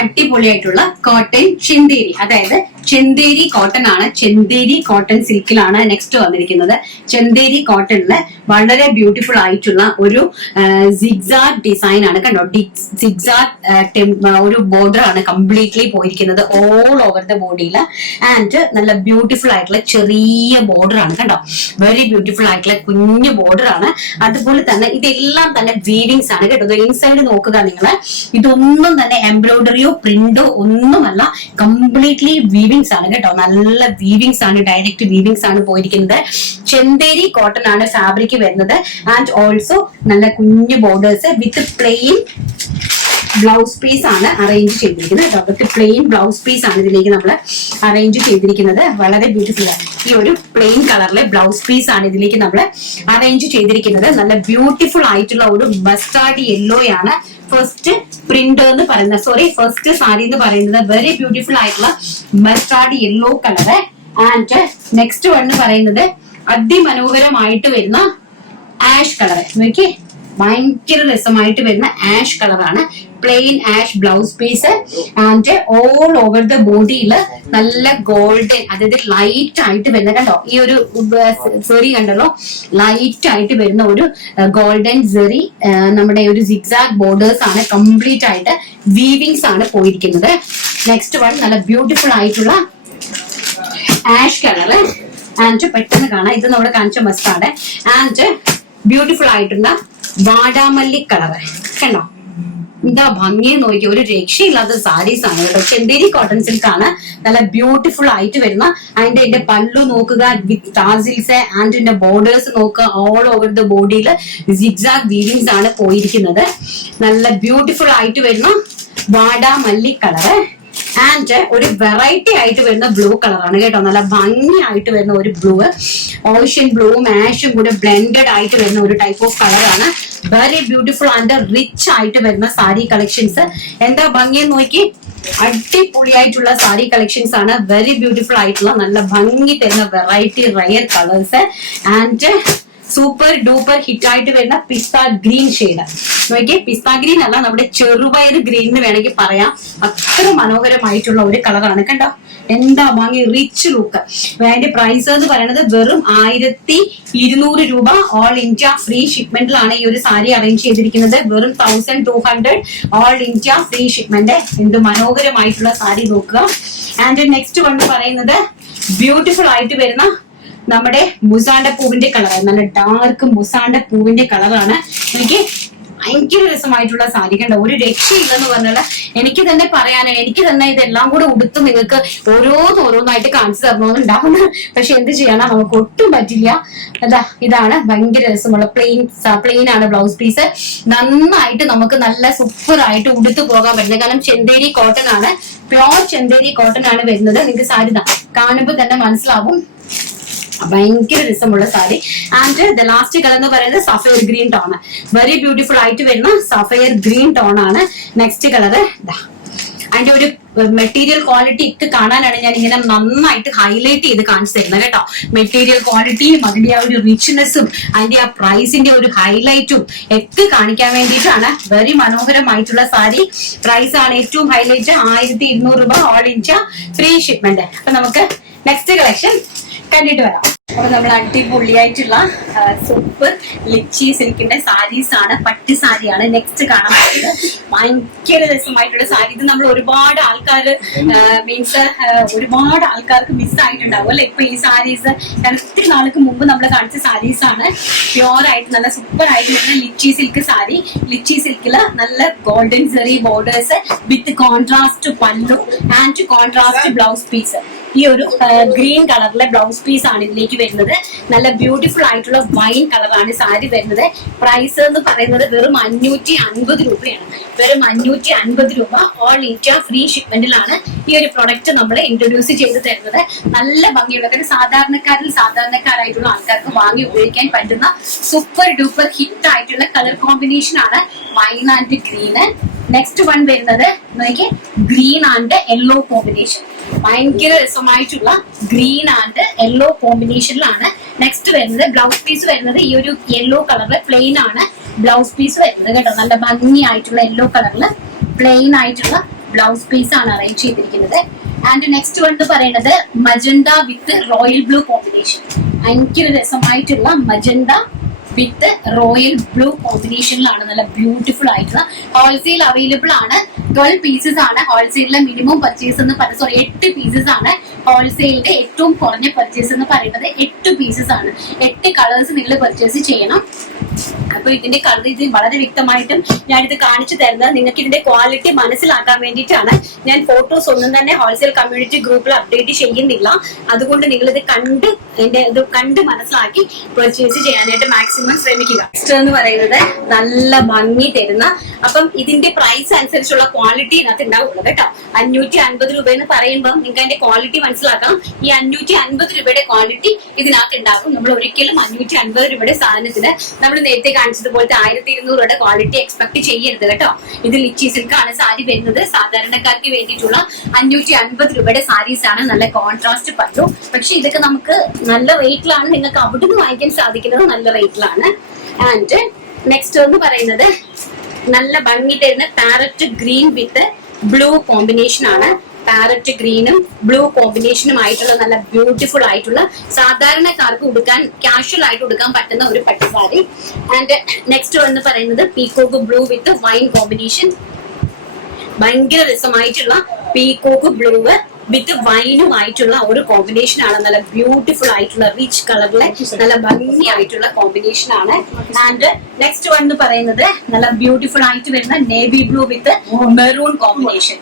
അടിപൊളിയായിട്ടുള്ള കോട്ടൺ ചെന്തേരി, അതായത് ചെന്തേരി കോട്ടൺ ആണ്. ചെന്തേരി കോട്ടൺ സിൽക്കിലാണ് നെക്സ്റ്റ് വന്നിരിക്കുന്നത്. ചെന്തേരി കോട്ടണില് വളരെ ബ്യൂട്ടിഫുൾ ആയിട്ടുള്ള ഒരു സിഗ്സാഗ് ഡിസൈൻ ആണ് കണ്ടോ. സിഗ്സാഗ് ഒരു ബോർഡർ ആണ് കംപ്ലീറ്റ്ലി പോയിരിക്കുന്നത് ഓൾ ഓവർ ദ ബോഡിയിൽ. ആൻഡ് നല്ല ബ്യൂട്ടിഫുൾ ആയിട്ടുള്ള ചെറിയ ബോർഡർ ആണ് കണ്ടോ, വെരി ബ്യൂട്ടിഫുൾ ആയിട്ടുള്ള കുഞ്ഞു ബോർഡർ ആണ്. അതുപോലെ തന്നെ ഇതെല്ലാം തന്നെ വീവിങ്സ് ആണ് കേട്ടോ. ഇൻസൈഡ് നോക്കുക നിങ്ങള്, ഇതൊന്നും തന്നെ എംബ്രോയിഡറിയോ പ്രിന്റോ ഒന്നുമല്ല, കംപ്ലീറ്റ്ലി വീവിങ്സ് ആണ് കേട്ടോ. നല്ല വീവിങ്സ് ആണ്, ഡയറക്റ്റ് വീവിങ്സ് ആണ് പോയിരിക്കുന്നത്. ചെന്തേരി കോട്ടൺ ആണ് ഫാബ്രിക് വരുന്നത്. ആൻഡ് ഓൾസോ നല്ല കുഞ്ഞു borders with plain blouse piece ആണ് അറേഞ്ച് ചെയ്തിരിക്കുന്നത് കേട്ടോ. വിത്ത് പ്ലെയിൻ ബ്ലൗസ് പീസ് ആണ് ഇതിലേക്ക് നമ്മൾ അറേഞ്ച് ചെയ്തിരിക്കുന്നത്. വളരെ ബ്യൂട്ടിഫുൾ ആണ്. ഈ ഒരു പ്ലെയിൻ കളറിലെ ബ്ലൗസ് പീസ് ആണ് ഇതിലേക്ക് നമ്മൾ അറേഞ്ച് ചെയ്തിരിക്കുന്നത്. നല്ല ബ്യൂട്ടിഫുൾ ആയിട്ടുള്ള ഒരു മസ്റ്റാർഡ് യെല്ലോ ആണ് ഫസ്റ്റ് പ്രിന്റ് എന്ന് പറയുന്നത്, ഫസ്റ്റ് സാരി എന്ന് പറയുന്നത്. വെരി ബ്യൂട്ടിഫുൾ ആയിട്ടുള്ള mustard yellow colour. And next one പറയുന്നത് അതിമനോഹരമായിട്ട് വരുന്ന ആഷ് കളർ. നോക്കി, ഭയങ്കര രസമായിട്ട് വരുന്ന ആഷ് കളറാണ്. Plain ash blouse piece. And all over the ബോഡിയിൽ നല്ല ഗോൾഡൻ, അതായത് ലൈറ്റ് ആയിട്ട് വരുന്ന കണ്ടോ, ഈ ഒരു സെറി കണ്ടല്ലോ, ലൈറ്റ് ആയിട്ട് വരുന്ന ഒരു ഗോൾഡൻ സെറി. നമ്മുടെ ഒരു സിഗ്സാഗ് ബോർഡേഴ്സ് ആണ്, കംപ്ലീറ്റ് ആയിട്ട് വീവിങ്സ് ആണ് പോയിരിക്കുന്നത്. നെക്സ്റ്റ് വൺ നല്ല ബ്യൂട്ടിഫുൾ ആയിട്ടുള്ള ആഷ് കളറ്. ആൻഡ് പെട്ടെന്ന് കാണാം, ഇത് നമ്മുടെ കാണിച്ച മസ്റ്റാർഡ്. ആൻഡ് ബ്യൂട്ടിഫുൾ ആയിട്ടുള്ള വാടാമല്ലി കളറ് കണ്ടോ, എന്താ ഭംഗി നോക്കി, ഒരു രക്ഷയില്ലാത്ത സാരീസ് ആണ് കേട്ടോ. ചെന്തേരി കോട്ടൺ സിൽക്ക് ആണ്. നല്ല ബ്യൂട്ടിഫുൾ ആയിട്ട് വരുന്ന അതിന്റെ പല്ലു നോക്കുക വിത്ത് ടാസിൽസ്. ആൻഡ് ഇതിന്റെ ബോർഡേഴ്സ് നോക്കുക, ഓൾ ഓവർ ദ ബോഡിയിൽ സിഗ്സാഗ് വീവിങ്സ് ആണ് പോയിരിക്കുന്നത്. നല്ല ബ്യൂട്ടിഫുൾ ആയിട്ട് വരുന്ന വാടാമല്ലി കളറ്. ആൻഡ് ഒരു വെറൈറ്റി ആയിട്ട് വരുന്ന ബ്ലൂ കളറാണ് കേട്ടോ. നല്ല ഭംഗിയായിട്ട് വരുന്ന ഒരു ബ്ലൂ, ഓഷ്യൻ ബ്ലൂവും ആഷും കൂടെ ബ്ലെൻഡഡ് ആയിട്ട് വരുന്ന ഒരു ടൈപ്പ് ഓഫ് കളറാണ്. വെരി ബ്യൂട്ടിഫുൾ ആൻഡ് റിച്ച് ആയിട്ട് വരുന്ന സാരി കളക്ഷൻസ്. എന്താ ഭംഗിയെന്ന് നോക്കി, അടിപൊളിയായിട്ടുള്ള സാരി കളക്ഷൻസ് ആണ്. വെരി ബ്യൂട്ടിഫുൾ ആയിട്ടുള്ള നല്ല ഭംഗി തരുന്ന variety rare colours. And super duper hit ആയിട്ട് വരുന്ന പിസ്ത ഗ്രീൻ ഷെയ്ഡ്. നോക്കിയേ, പിസ്ത ഗ്രീൻ അല്ല, നമ്മുടെ ചെറുപയർ ഗ്രീൻ എന്ന് വേണമെങ്കിൽ പറയാം. അത്ര മനോഹരമായിട്ടുള്ള ഒരു കളറാണ് കണ്ടോ. എന്താ ഭംഗി, റിച്ച് ലുക്ക്. അതിന്റെ പ്രൈസ് എന്ന് പറയുന്നത് വെറും 1200 രൂപ. ഓൾ ഇന്ത്യ ഫ്രീ ഷിപ്മെന്റിലാണ് ഈ ഒരു സാരി അറേഞ്ച് ചെയ്തിരിക്കുന്നത്. വെറും 1200 ഓൾ ഇന്ത്യ ഫ്രീ ഷിപ്മെന്റ്. എന്ത് മനോഹരമായിട്ടുള്ള സാരി നോക്കുക. ആൻഡ് നെക്സ്റ്റ് വൺ പറയുന്നത് ബ്യൂട്ടിഫുൾ ആയിട്ട് വരുന്ന നമ്മുടെ മുസാണ്ട പൂവിന്റെ കളറാണ്. നല്ല ഡാർക്ക് മുസാണ്ട പൂവിന്റെ കളറാണ്. എനിക്ക് ഭയങ്കര രസമായിട്ടുള്ള സാരി കണ്ട, ഒരു രക്ഷയില്ലെന്ന് പറഞ്ഞാൽ എനിക്ക് തന്നെ പറയാനോ, എനിക്ക് തന്നെ ഇതെല്ലാം കൂടെ ഉടുത്ത് നിങ്ങൾക്ക് ഓരോന്നായിട്ട് കാണിച്ചു തരണമെന്നുണ്ടാവുന്നു. പക്ഷെ എന്ത് ചെയ്യാനാ, നമുക്ക് ഒട്ടും പറ്റില്ല. അതാ ഇതാണ് ഭയങ്കര രസമുള്ള പ്ലെയിൻ ആണ് ബ്ലൗസ് പീസ്. നന്നായിട്ട് നമുക്ക് നല്ല സൂപ്പർ ആയിട്ട് ഉടുത്തു പോകാൻ പറ്റുന്നത്. കാരണം ചെന്തേരി കോട്ടൺ ആണ്, പ്യോർ ചെന്തേരി കോട്ടൺ ആണ് വരുന്നത്. നിങ്ങൾക്ക് സാരി കാണുമ്പോൾ തന്നെ മനസ്സിലാവും, ഭയങ്കര രസമുള്ള sari. And the last colour എന്ന് പറയുന്നത് sapphire green tone. Very beautiful ആയിട്ട് വരുന്ന സഫയർ ഗ്രീൻ ടോൺ ആണ് നെക്സ്റ്റ് കളർ. അതിന്റെ ഒരു മെറ്റീരിയൽ ക്വാളിറ്റി ഒക്കെ കാണാനാണ് ഞാൻ ഇങ്ങനെ നന്നായിട്ട് ഹൈലൈറ്റ് ചെയ്ത് കാണിച്ചു തരുന്നത് കേട്ടോ. മെറ്റീരിയൽ ക്വാളിറ്റിയും അതിന്റെ ആ ഒരു റിച്ച്നെസ്സും അതിന്റെ ആ പ്രൈസിന്റെ ഒരു ഹൈലൈറ്റും ഒക്കെ കാണിക്കാൻ വേണ്ടിയിട്ടാണ്. വെരി മനോഹരമായിട്ടുള്ള സാരി. പ്രൈസ് ആണ് ഏറ്റവും ഹൈലൈറ്റ്, 1200 രൂപ ഓൾ ഇന്ത്യ ഫ്രീ ഷിപ്മെന്റ്. അപ്പൊ നമുക്ക് നെക്സ്റ്റ് കളക്ഷൻ കണ്ടിട്ട് വരാം. അപ്പൊ നമ്മൾ അടിപൊളിയായിട്ടുള്ള സൂപ്പർ ലിച്ചി സിൽക്കിന്റെ സാരീസ് ആണ്, പട്ടി സാരിയാണ് നെക്സ്റ്റ് കാണാൻ പറ്റുന്നത്. ഭയങ്കര രസമായിട്ടുള്ള സാരി. ഇത് നമ്മൾ ഒരുപാട് ആൾക്കാര് ഒരുപാട് ആൾക്കാർക്ക് മിസ് ആയിട്ടുണ്ടാവും അല്ലെ ഇപ്പൊ ഈ സാരീസ്. ഒത്തിരി നാൾക്ക് മുമ്പ് നമ്മൾ കാണിച്ച സാരീസ് ആണ്. പ്യോർ ആയിട്ട് നല്ല സൂപ്പർ ആയിട്ട് വരുന്ന ലിച്ചി സിൽക്ക് സാരി. ലിച്ചി സിൽക്കില് നല്ല ഗോൾഡൻ സെറി ബോർഡേഴ്സ് വിത്ത് കോൺട്രാസ്റ്റ് പല്ലു ആൻഡ് കോൺട്രാസ്റ്റ് ബ്ലൗസ് പീസ്. ഈ ഒരു ഗ്രീൻ കളറിലെ ബ്ലൗസ് പീസ് ആണ് ഇതിലേക്ക് വരുന്നത്. നല്ല ബ്യൂട്ടിഫുൾ ആയിട്ടുള്ള വൈൻ കളറാണ് സാരി വരുന്നത്. പ്രൈസ് എന്ന് പറയുന്നത് വെറും 550 രൂപയാണ്. വെറും 550 രൂപ ഓൾ ഇന്ത്യ ഫ്രീ ഷിപ്മെന്റിലാണ് ഈ ഒരു പ്രൊഡക്റ്റ് നമ്മൾ ഇൻട്രൊഡ്യൂസ് ചെയ്ത് തരുന്നത്. നല്ല ഭംഗിയുള്ള, സാധാരണക്കാരായിട്ടുള്ള ആൾക്കാർക്ക് വാങ്ങി ഉപയോഗിക്കാൻ പറ്റുന്ന സൂപ്പർ ഡൂപ്പർ ഹിറ്റ് ആയിട്ടുള്ള കളർ കോമ്പിനേഷൻ ആണ് wine and green. Next one വരുന്നത് ഗ്രീൻ ആൻഡ് യെല്ലോ കോമ്പിനേഷൻ. ഭയങ്കര രസമായിട്ടുള്ള ഗ്രീൻ ആൻഡ് യെല്ലോ കോമ്പിനേഷനിലാണ് നെക്സ്റ്റ് വരുന്നത്. ബ്ലൗസ് പീസ് വരുന്നത് ഈ ഒരു യെല്ലോ കളറിൽ പ്ലെയിൻ ആണ് ബ്ലൗസ് പീസ് വരുന്നത് കേട്ടോ. നല്ല ഭംഗിയായിട്ടുള്ള യെല്ലോ കളറിൽ പ്ലെയിൻ ആയിട്ടുള്ള ബ്ലൗസ് പീസ് ആണ് അറേഞ്ച് ചെയ്തിരിക്കുന്നത്. ആൻഡ് നെക്സ്റ്റ് വൺ എന്ന് പറയുന്നത് മജന്ത വിത്ത് റോയൽ ബ്ലൂ കോമ്പിനേഷൻ. ഭയങ്കര രസമായിട്ടുള്ള മജന്ത വിത്ത് റോയൽ ബ്ലൂ കോമ്പിനേഷനിലാണ്. നല്ല ബ്യൂട്ടിഫുൾ ആയിട്ടുള്ള ഹോൾസെയിൽ അവൈലബിൾ ആണ്. 12 പീസസ് ആണ് ഹോൾസെയിലിലെ മിനിമം പർച്ചേസ് എന്ന് പറയുന്നത്. 8 പീസസ് ആണ് ഹോൾസെയിലിന്റെ ഏറ്റവും കുറഞ്ഞ പർച്ചേസ് എന്ന് പറയുന്നത്. 8 പീസസ് ആണ്. 8 കളേഴ്സ് നിങ്ങൾ പർച്ചേസ് ചെയ്യണം. അപ്പൊ ഇതിന്റെ കളർ ഇത് വളരെ വ്യക്തമായിട്ടും ഞാനിത് കാണിച്ചു തരുന്നത് നിങ്ങൾക്ക് ഇതിന്റെ ക്വാളിറ്റി മനസ്സിലാക്കാൻ വേണ്ടിയിട്ടാണ്. ഞാൻ ഫോട്ടോസ് ഒന്നും തന്നെ ഹോൾസെയിൽ കമ്മ്യൂണിറ്റി ഗ്രൂപ്പിൽ അപ്ഡേറ്റ് ചെയ്യുന്നില്ല. അതുകൊണ്ട് നിങ്ങൾ ഇത് കണ്ട് മനസ്സിലാക്കി പർച്ചേസ് ചെയ്യാനായിട്ട് മാക്സിമം ശ്രമിക്കുക. നെക്സ്റ്റ് എന്ന് പറയുന്നത് നല്ല ഭംഗി തരുന്ന, അപ്പം ഇതിന്റെ പ്രൈസ് അനുസരിച്ചുള്ള ക്വാളിറ്റി ഇതിനകത്ത് ഉണ്ടാവുള്ളൂ കേട്ടോ. 550 രൂപ എന്ന് പറയുമ്പോൾ നിങ്ങൾക്ക് അതിന്റെ ക്വാളിറ്റി മനസ്സിലാക്കാം. ഈ 550 രൂപയുടെ ക്വാളിറ്റി ഇതിനകത്ത് ഉണ്ടാകും. നമ്മൾ ഒരിക്കലും 550 രൂപയുടെ സാധനത്തിന് നമ്മൾ നേരത്തെ കാണിച്ചതുപോലത്തെ 1200 രൂപയുടെ ക്വാളിറ്റി എക്സ്പെക്ട് ചെയ്യരുത് കേട്ടോ. ഇത് ലിച്ചി സിൽക്ക് ആണ് സാരി വരുന്നത്. സാധാരണക്കാർക്ക് വേണ്ടിയിട്ടുള്ള 550 രൂപയുടെ സാരീസ് ആണ്. നല്ല കോൺട്രാസ്റ്റ് പല്ലു. പക്ഷെ ഇതൊക്കെ നമുക്ക് നല്ല റേറ്റിലാണ് നിങ്ങൾക്ക് അവിടുന്ന് വാങ്ങിക്കാൻ സാധിക്കുന്നത്. നല്ല റേറ്റിലാണ്. ആൻഡ് നെക്സ്റ്റ് എന്ന് പറയുന്നത് നല്ല ഭംഗി തരുന്ന പാരറ്റ് ഗ്രീൻ വിത്ത് ബ്ലൂ കോമ്പിനേഷൻ ആണ്. പാരറ്റ് ഗ്രീനും ബ്ലൂ കോമ്പിനേഷനും ആയിട്ടുള്ള നല്ല ബ്യൂട്ടിഫുൾ ആയിട്ടുള്ള സാധാരണക്കാർക്ക് ഉടുക്കാൻ കാഷ്വൽ ആയിട്ട് ഉടുക്കാൻ പറ്റുന്ന ഒരു പട്ടുസാരി. ആൻഡ് നെക്സ്റ്റ് എന്ന് പറയുന്നത് പീകോക്ക് ബ്ലൂ വിത്ത് വൈൻ കോമ്പിനേഷൻ. ഭയങ്കര രസമായിട്ടുള്ള പീകോക്ക് ബ്ലൂ വിത്ത് വൈനുമായിട്ടുള്ള ഒരു കോമ്പിനേഷൻ ആണ്. നല്ല ബ്യൂട്ടിഫുൾ ആയിട്ടുള്ള റിച്ച് കളറിലെ നല്ല ഭംഗിയായിട്ടുള്ള കോമ്പിനേഷൻ ആണ്. ആൻഡ് നെക്സ്റ്റ് വൺ എന്ന് പറയുന്നത് നല്ല ബ്യൂട്ടിഫുൾ ആയിട്ട് വരുന്ന നേവി ബ്ലൂ വിത്ത് മെറൂൺ കോമ്പിനേഷൻ.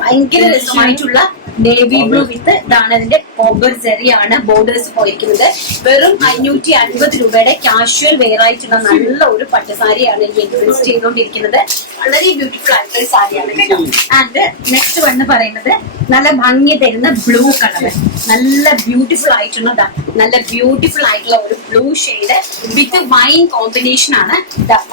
ഭയങ്കര രസമായിട്ടുള്ള നേവി ബ്ലൂ വിത്ത് ഇതാണ് അതിന്റെ കോമ്പർ സെറിയാണ് ബോർഡേഴ്സ് പോയിരിക്കുന്നത്. വെറും 550 രൂപയുടെ കാഷ്വൽ വെയർ ആയിട്ടുള്ള നല്ല ഒരു പട്ടുസാരിയാണ് ഈ ഇൻട്രൊഡ്യൂസ് ചെയ്തുകൊണ്ടിരിക്കുന്നത്. വളരെ ബ്യൂട്ടിഫുൾ ആയിട്ടുള്ള സാരിയാണ് കേട്ടോ. ആൻഡ് നെക്സ്റ്റ് വൺ എന്ന് പറയുന്നത് നല്ല ഭംഗി തരുന്ന ബ്ലൂ കളർ. നല്ല ബ്യൂട്ടിഫുൾ ആയിട്ടുള്ള നല്ല ബ്യൂട്ടിഫുൾ ആയിട്ടുള്ള ഒരു blue shade with wine combination ആണ്.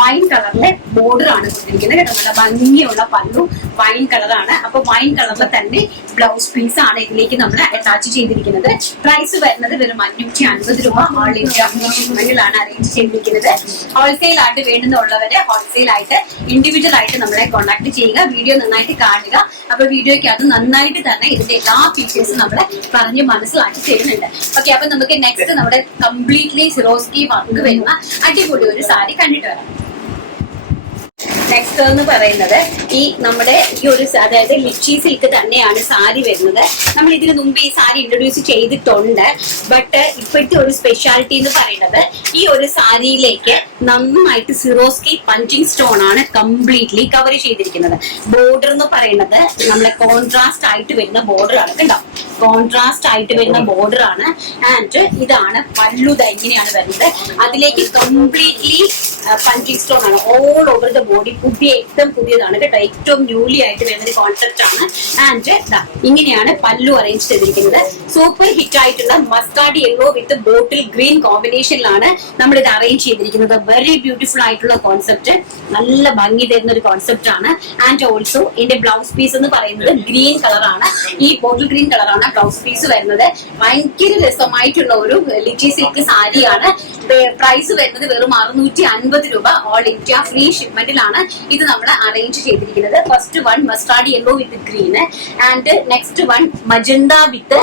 വൈൻ കളറിലെ ബോർഡർ ആണ് കൊടുത്തിരിക്കുന്നത് കേട്ടോ. നല്ല ഭംഗിയുള്ള പല്ലു വൈൻ കളറാണ്. അപ്പൊ വൈൻ കളറിൽ തന്നെ ബ്ലൗസ് പീസ് ആണ് ഇതിലേക്ക് നമ്മൾ അറ്റാച്ച് ചെയ്തിരിക്കുന്നത്. പ്രൈസ് വരുന്നത് വെറും 550 രൂപ. ഓൾ ഇന്ത്യ ഷിപ്മെന്റിലാണ് അറേഞ്ച് ചെയ്തിരിക്കുന്നത്. ഹോൾസെയിൽ ആയിട്ട് വേണ്ടുന്നുള്ളവരെ ഹോൾസെയിൽ ആയിട്ട് ഇൻഡിവിജ്വൽ ആയിട്ട് നമ്മളെ കോൺടാക്ട് ചെയ്യുക. വീഡിയോ നന്നായിട്ട് കാണുക. അപ്പൊ വീഡിയോയ്ക്കകത്ത് നന്നായിട്ട് തന്നെ ഇതിന്റെ എല്ലാ ഫീച്ചേഴ്സും നമ്മളെ പറഞ്ഞ് മനസ്സിലാക്കി തരുന്നുണ്ട്. ഓക്കെ, അപ്പൊ നമുക്ക് നെക്സ്റ്റ് നമ്മുടെ കംപ്ലീറ്റ്ലി സിറോസ്കി വർക്ക് വരുന്ന അടിപൊളി ഒരു സാരി കണ്ടിട്ട് വരാം. നെക്സ്റ്റ് എന്ന് പറയുന്നത് ഈ നമ്മുടെ ഈ ഒരു അതായത് ലിച്ചി സിൽക്ക് തന്നെയാണ് സാരി വരുന്നത്. നമ്മൾ ഇതിന് മുമ്പ് ഈ സാരി ഇൻട്രൊഡ്യൂസ് ചെയ്തിട്ടുണ്ട്. ബട്ട് ഇപ്പോഴത്തെ ഒരു സ്പെഷ്യാലിറ്റി എന്ന് പറയുന്നത് ഈ ഒരു സാരിയിലേക്ക് നന്നായിട്ട് സിറോസ്കി പഞ്ചിങ് സ്റ്റോൺ ആണ് കംപ്ലീറ്റ്ലി കവർ ചെയ്തിരിക്കുന്നത്. ബോർഡർ എന്ന് പറയുന്നത് നമ്മളെ കോൺട്രാസ്റ്റ് ആയിട്ട് വരുന്ന ബോർഡർ ആണ്. കണ്ടോ, കോൺട്രാസ്റ്റ് ആയിട്ട് വരുന്ന ബോർഡർ ആണ്. ആൻഡ് ഇതാണ് പല്ലു. ഇങ്ങനെയാണ് വരുന്നത്. അതിലേക്ക് കംപ്ലീറ്റ്ലി പഞ്ചിങ് സ്റ്റോൺ ആണ് ഓൾ ഓവർ ദ ബോഡി. ഏറ്റവും പുതിയതാണ് കേട്ടോ, ഏറ്റവും ന്യൂലി ആയിട്ട് വരുന്ന ഒരു കോൺസെപ്റ്റ് ആണ്. ആൻഡ് ഇങ്ങനെയാണ് പല്ലു അറേഞ്ച് ചെയ്തിരിക്കുന്നത്. സൂപ്പർ ഹിറ്റ് ആയിട്ടുള്ള mustard yellow with bottle green കോമ്പിനേഷനിലാണ് നമ്മൾ ഇത് അറേഞ്ച് ചെയ്തിരിക്കുന്നത്. വെരി ബ്യൂട്ടിഫുൾ ആയിട്ടുള്ള കോൺസെപ്റ്റ്, നല്ല ഭംഗി തരുന്ന ഒരു കോൺസെപ്റ്റ് ആണ്. ആൻഡ് ഓൾസോ ഇതിന്റെ ബ്ലൗസ് പീസ് എന്ന് പറയുന്നത് ഗ്രീൻ കളറാണ്. ഈ ബോട്ടിൽ ഗ്രീൻ കളറാണ് ബ്ലൗസ് പീസ് വരുന്നത്. ഭയങ്കര രസമായിട്ടുള്ള ഒരു ലിച്ചി സിൽക്ക് സാരിയാണ്. പ്രൈസ് വരുന്നത് വെറും 650 രൂപ. ഓൾ ഇന്ത്യ ഫ്രീ ഷിപ്മെന്റിലാണ് ഇത് നമ്മൾ അറേഞ്ച് ചെയ്തിരിക്കുന്നത്. First one mustard yellow with green and next one magenta with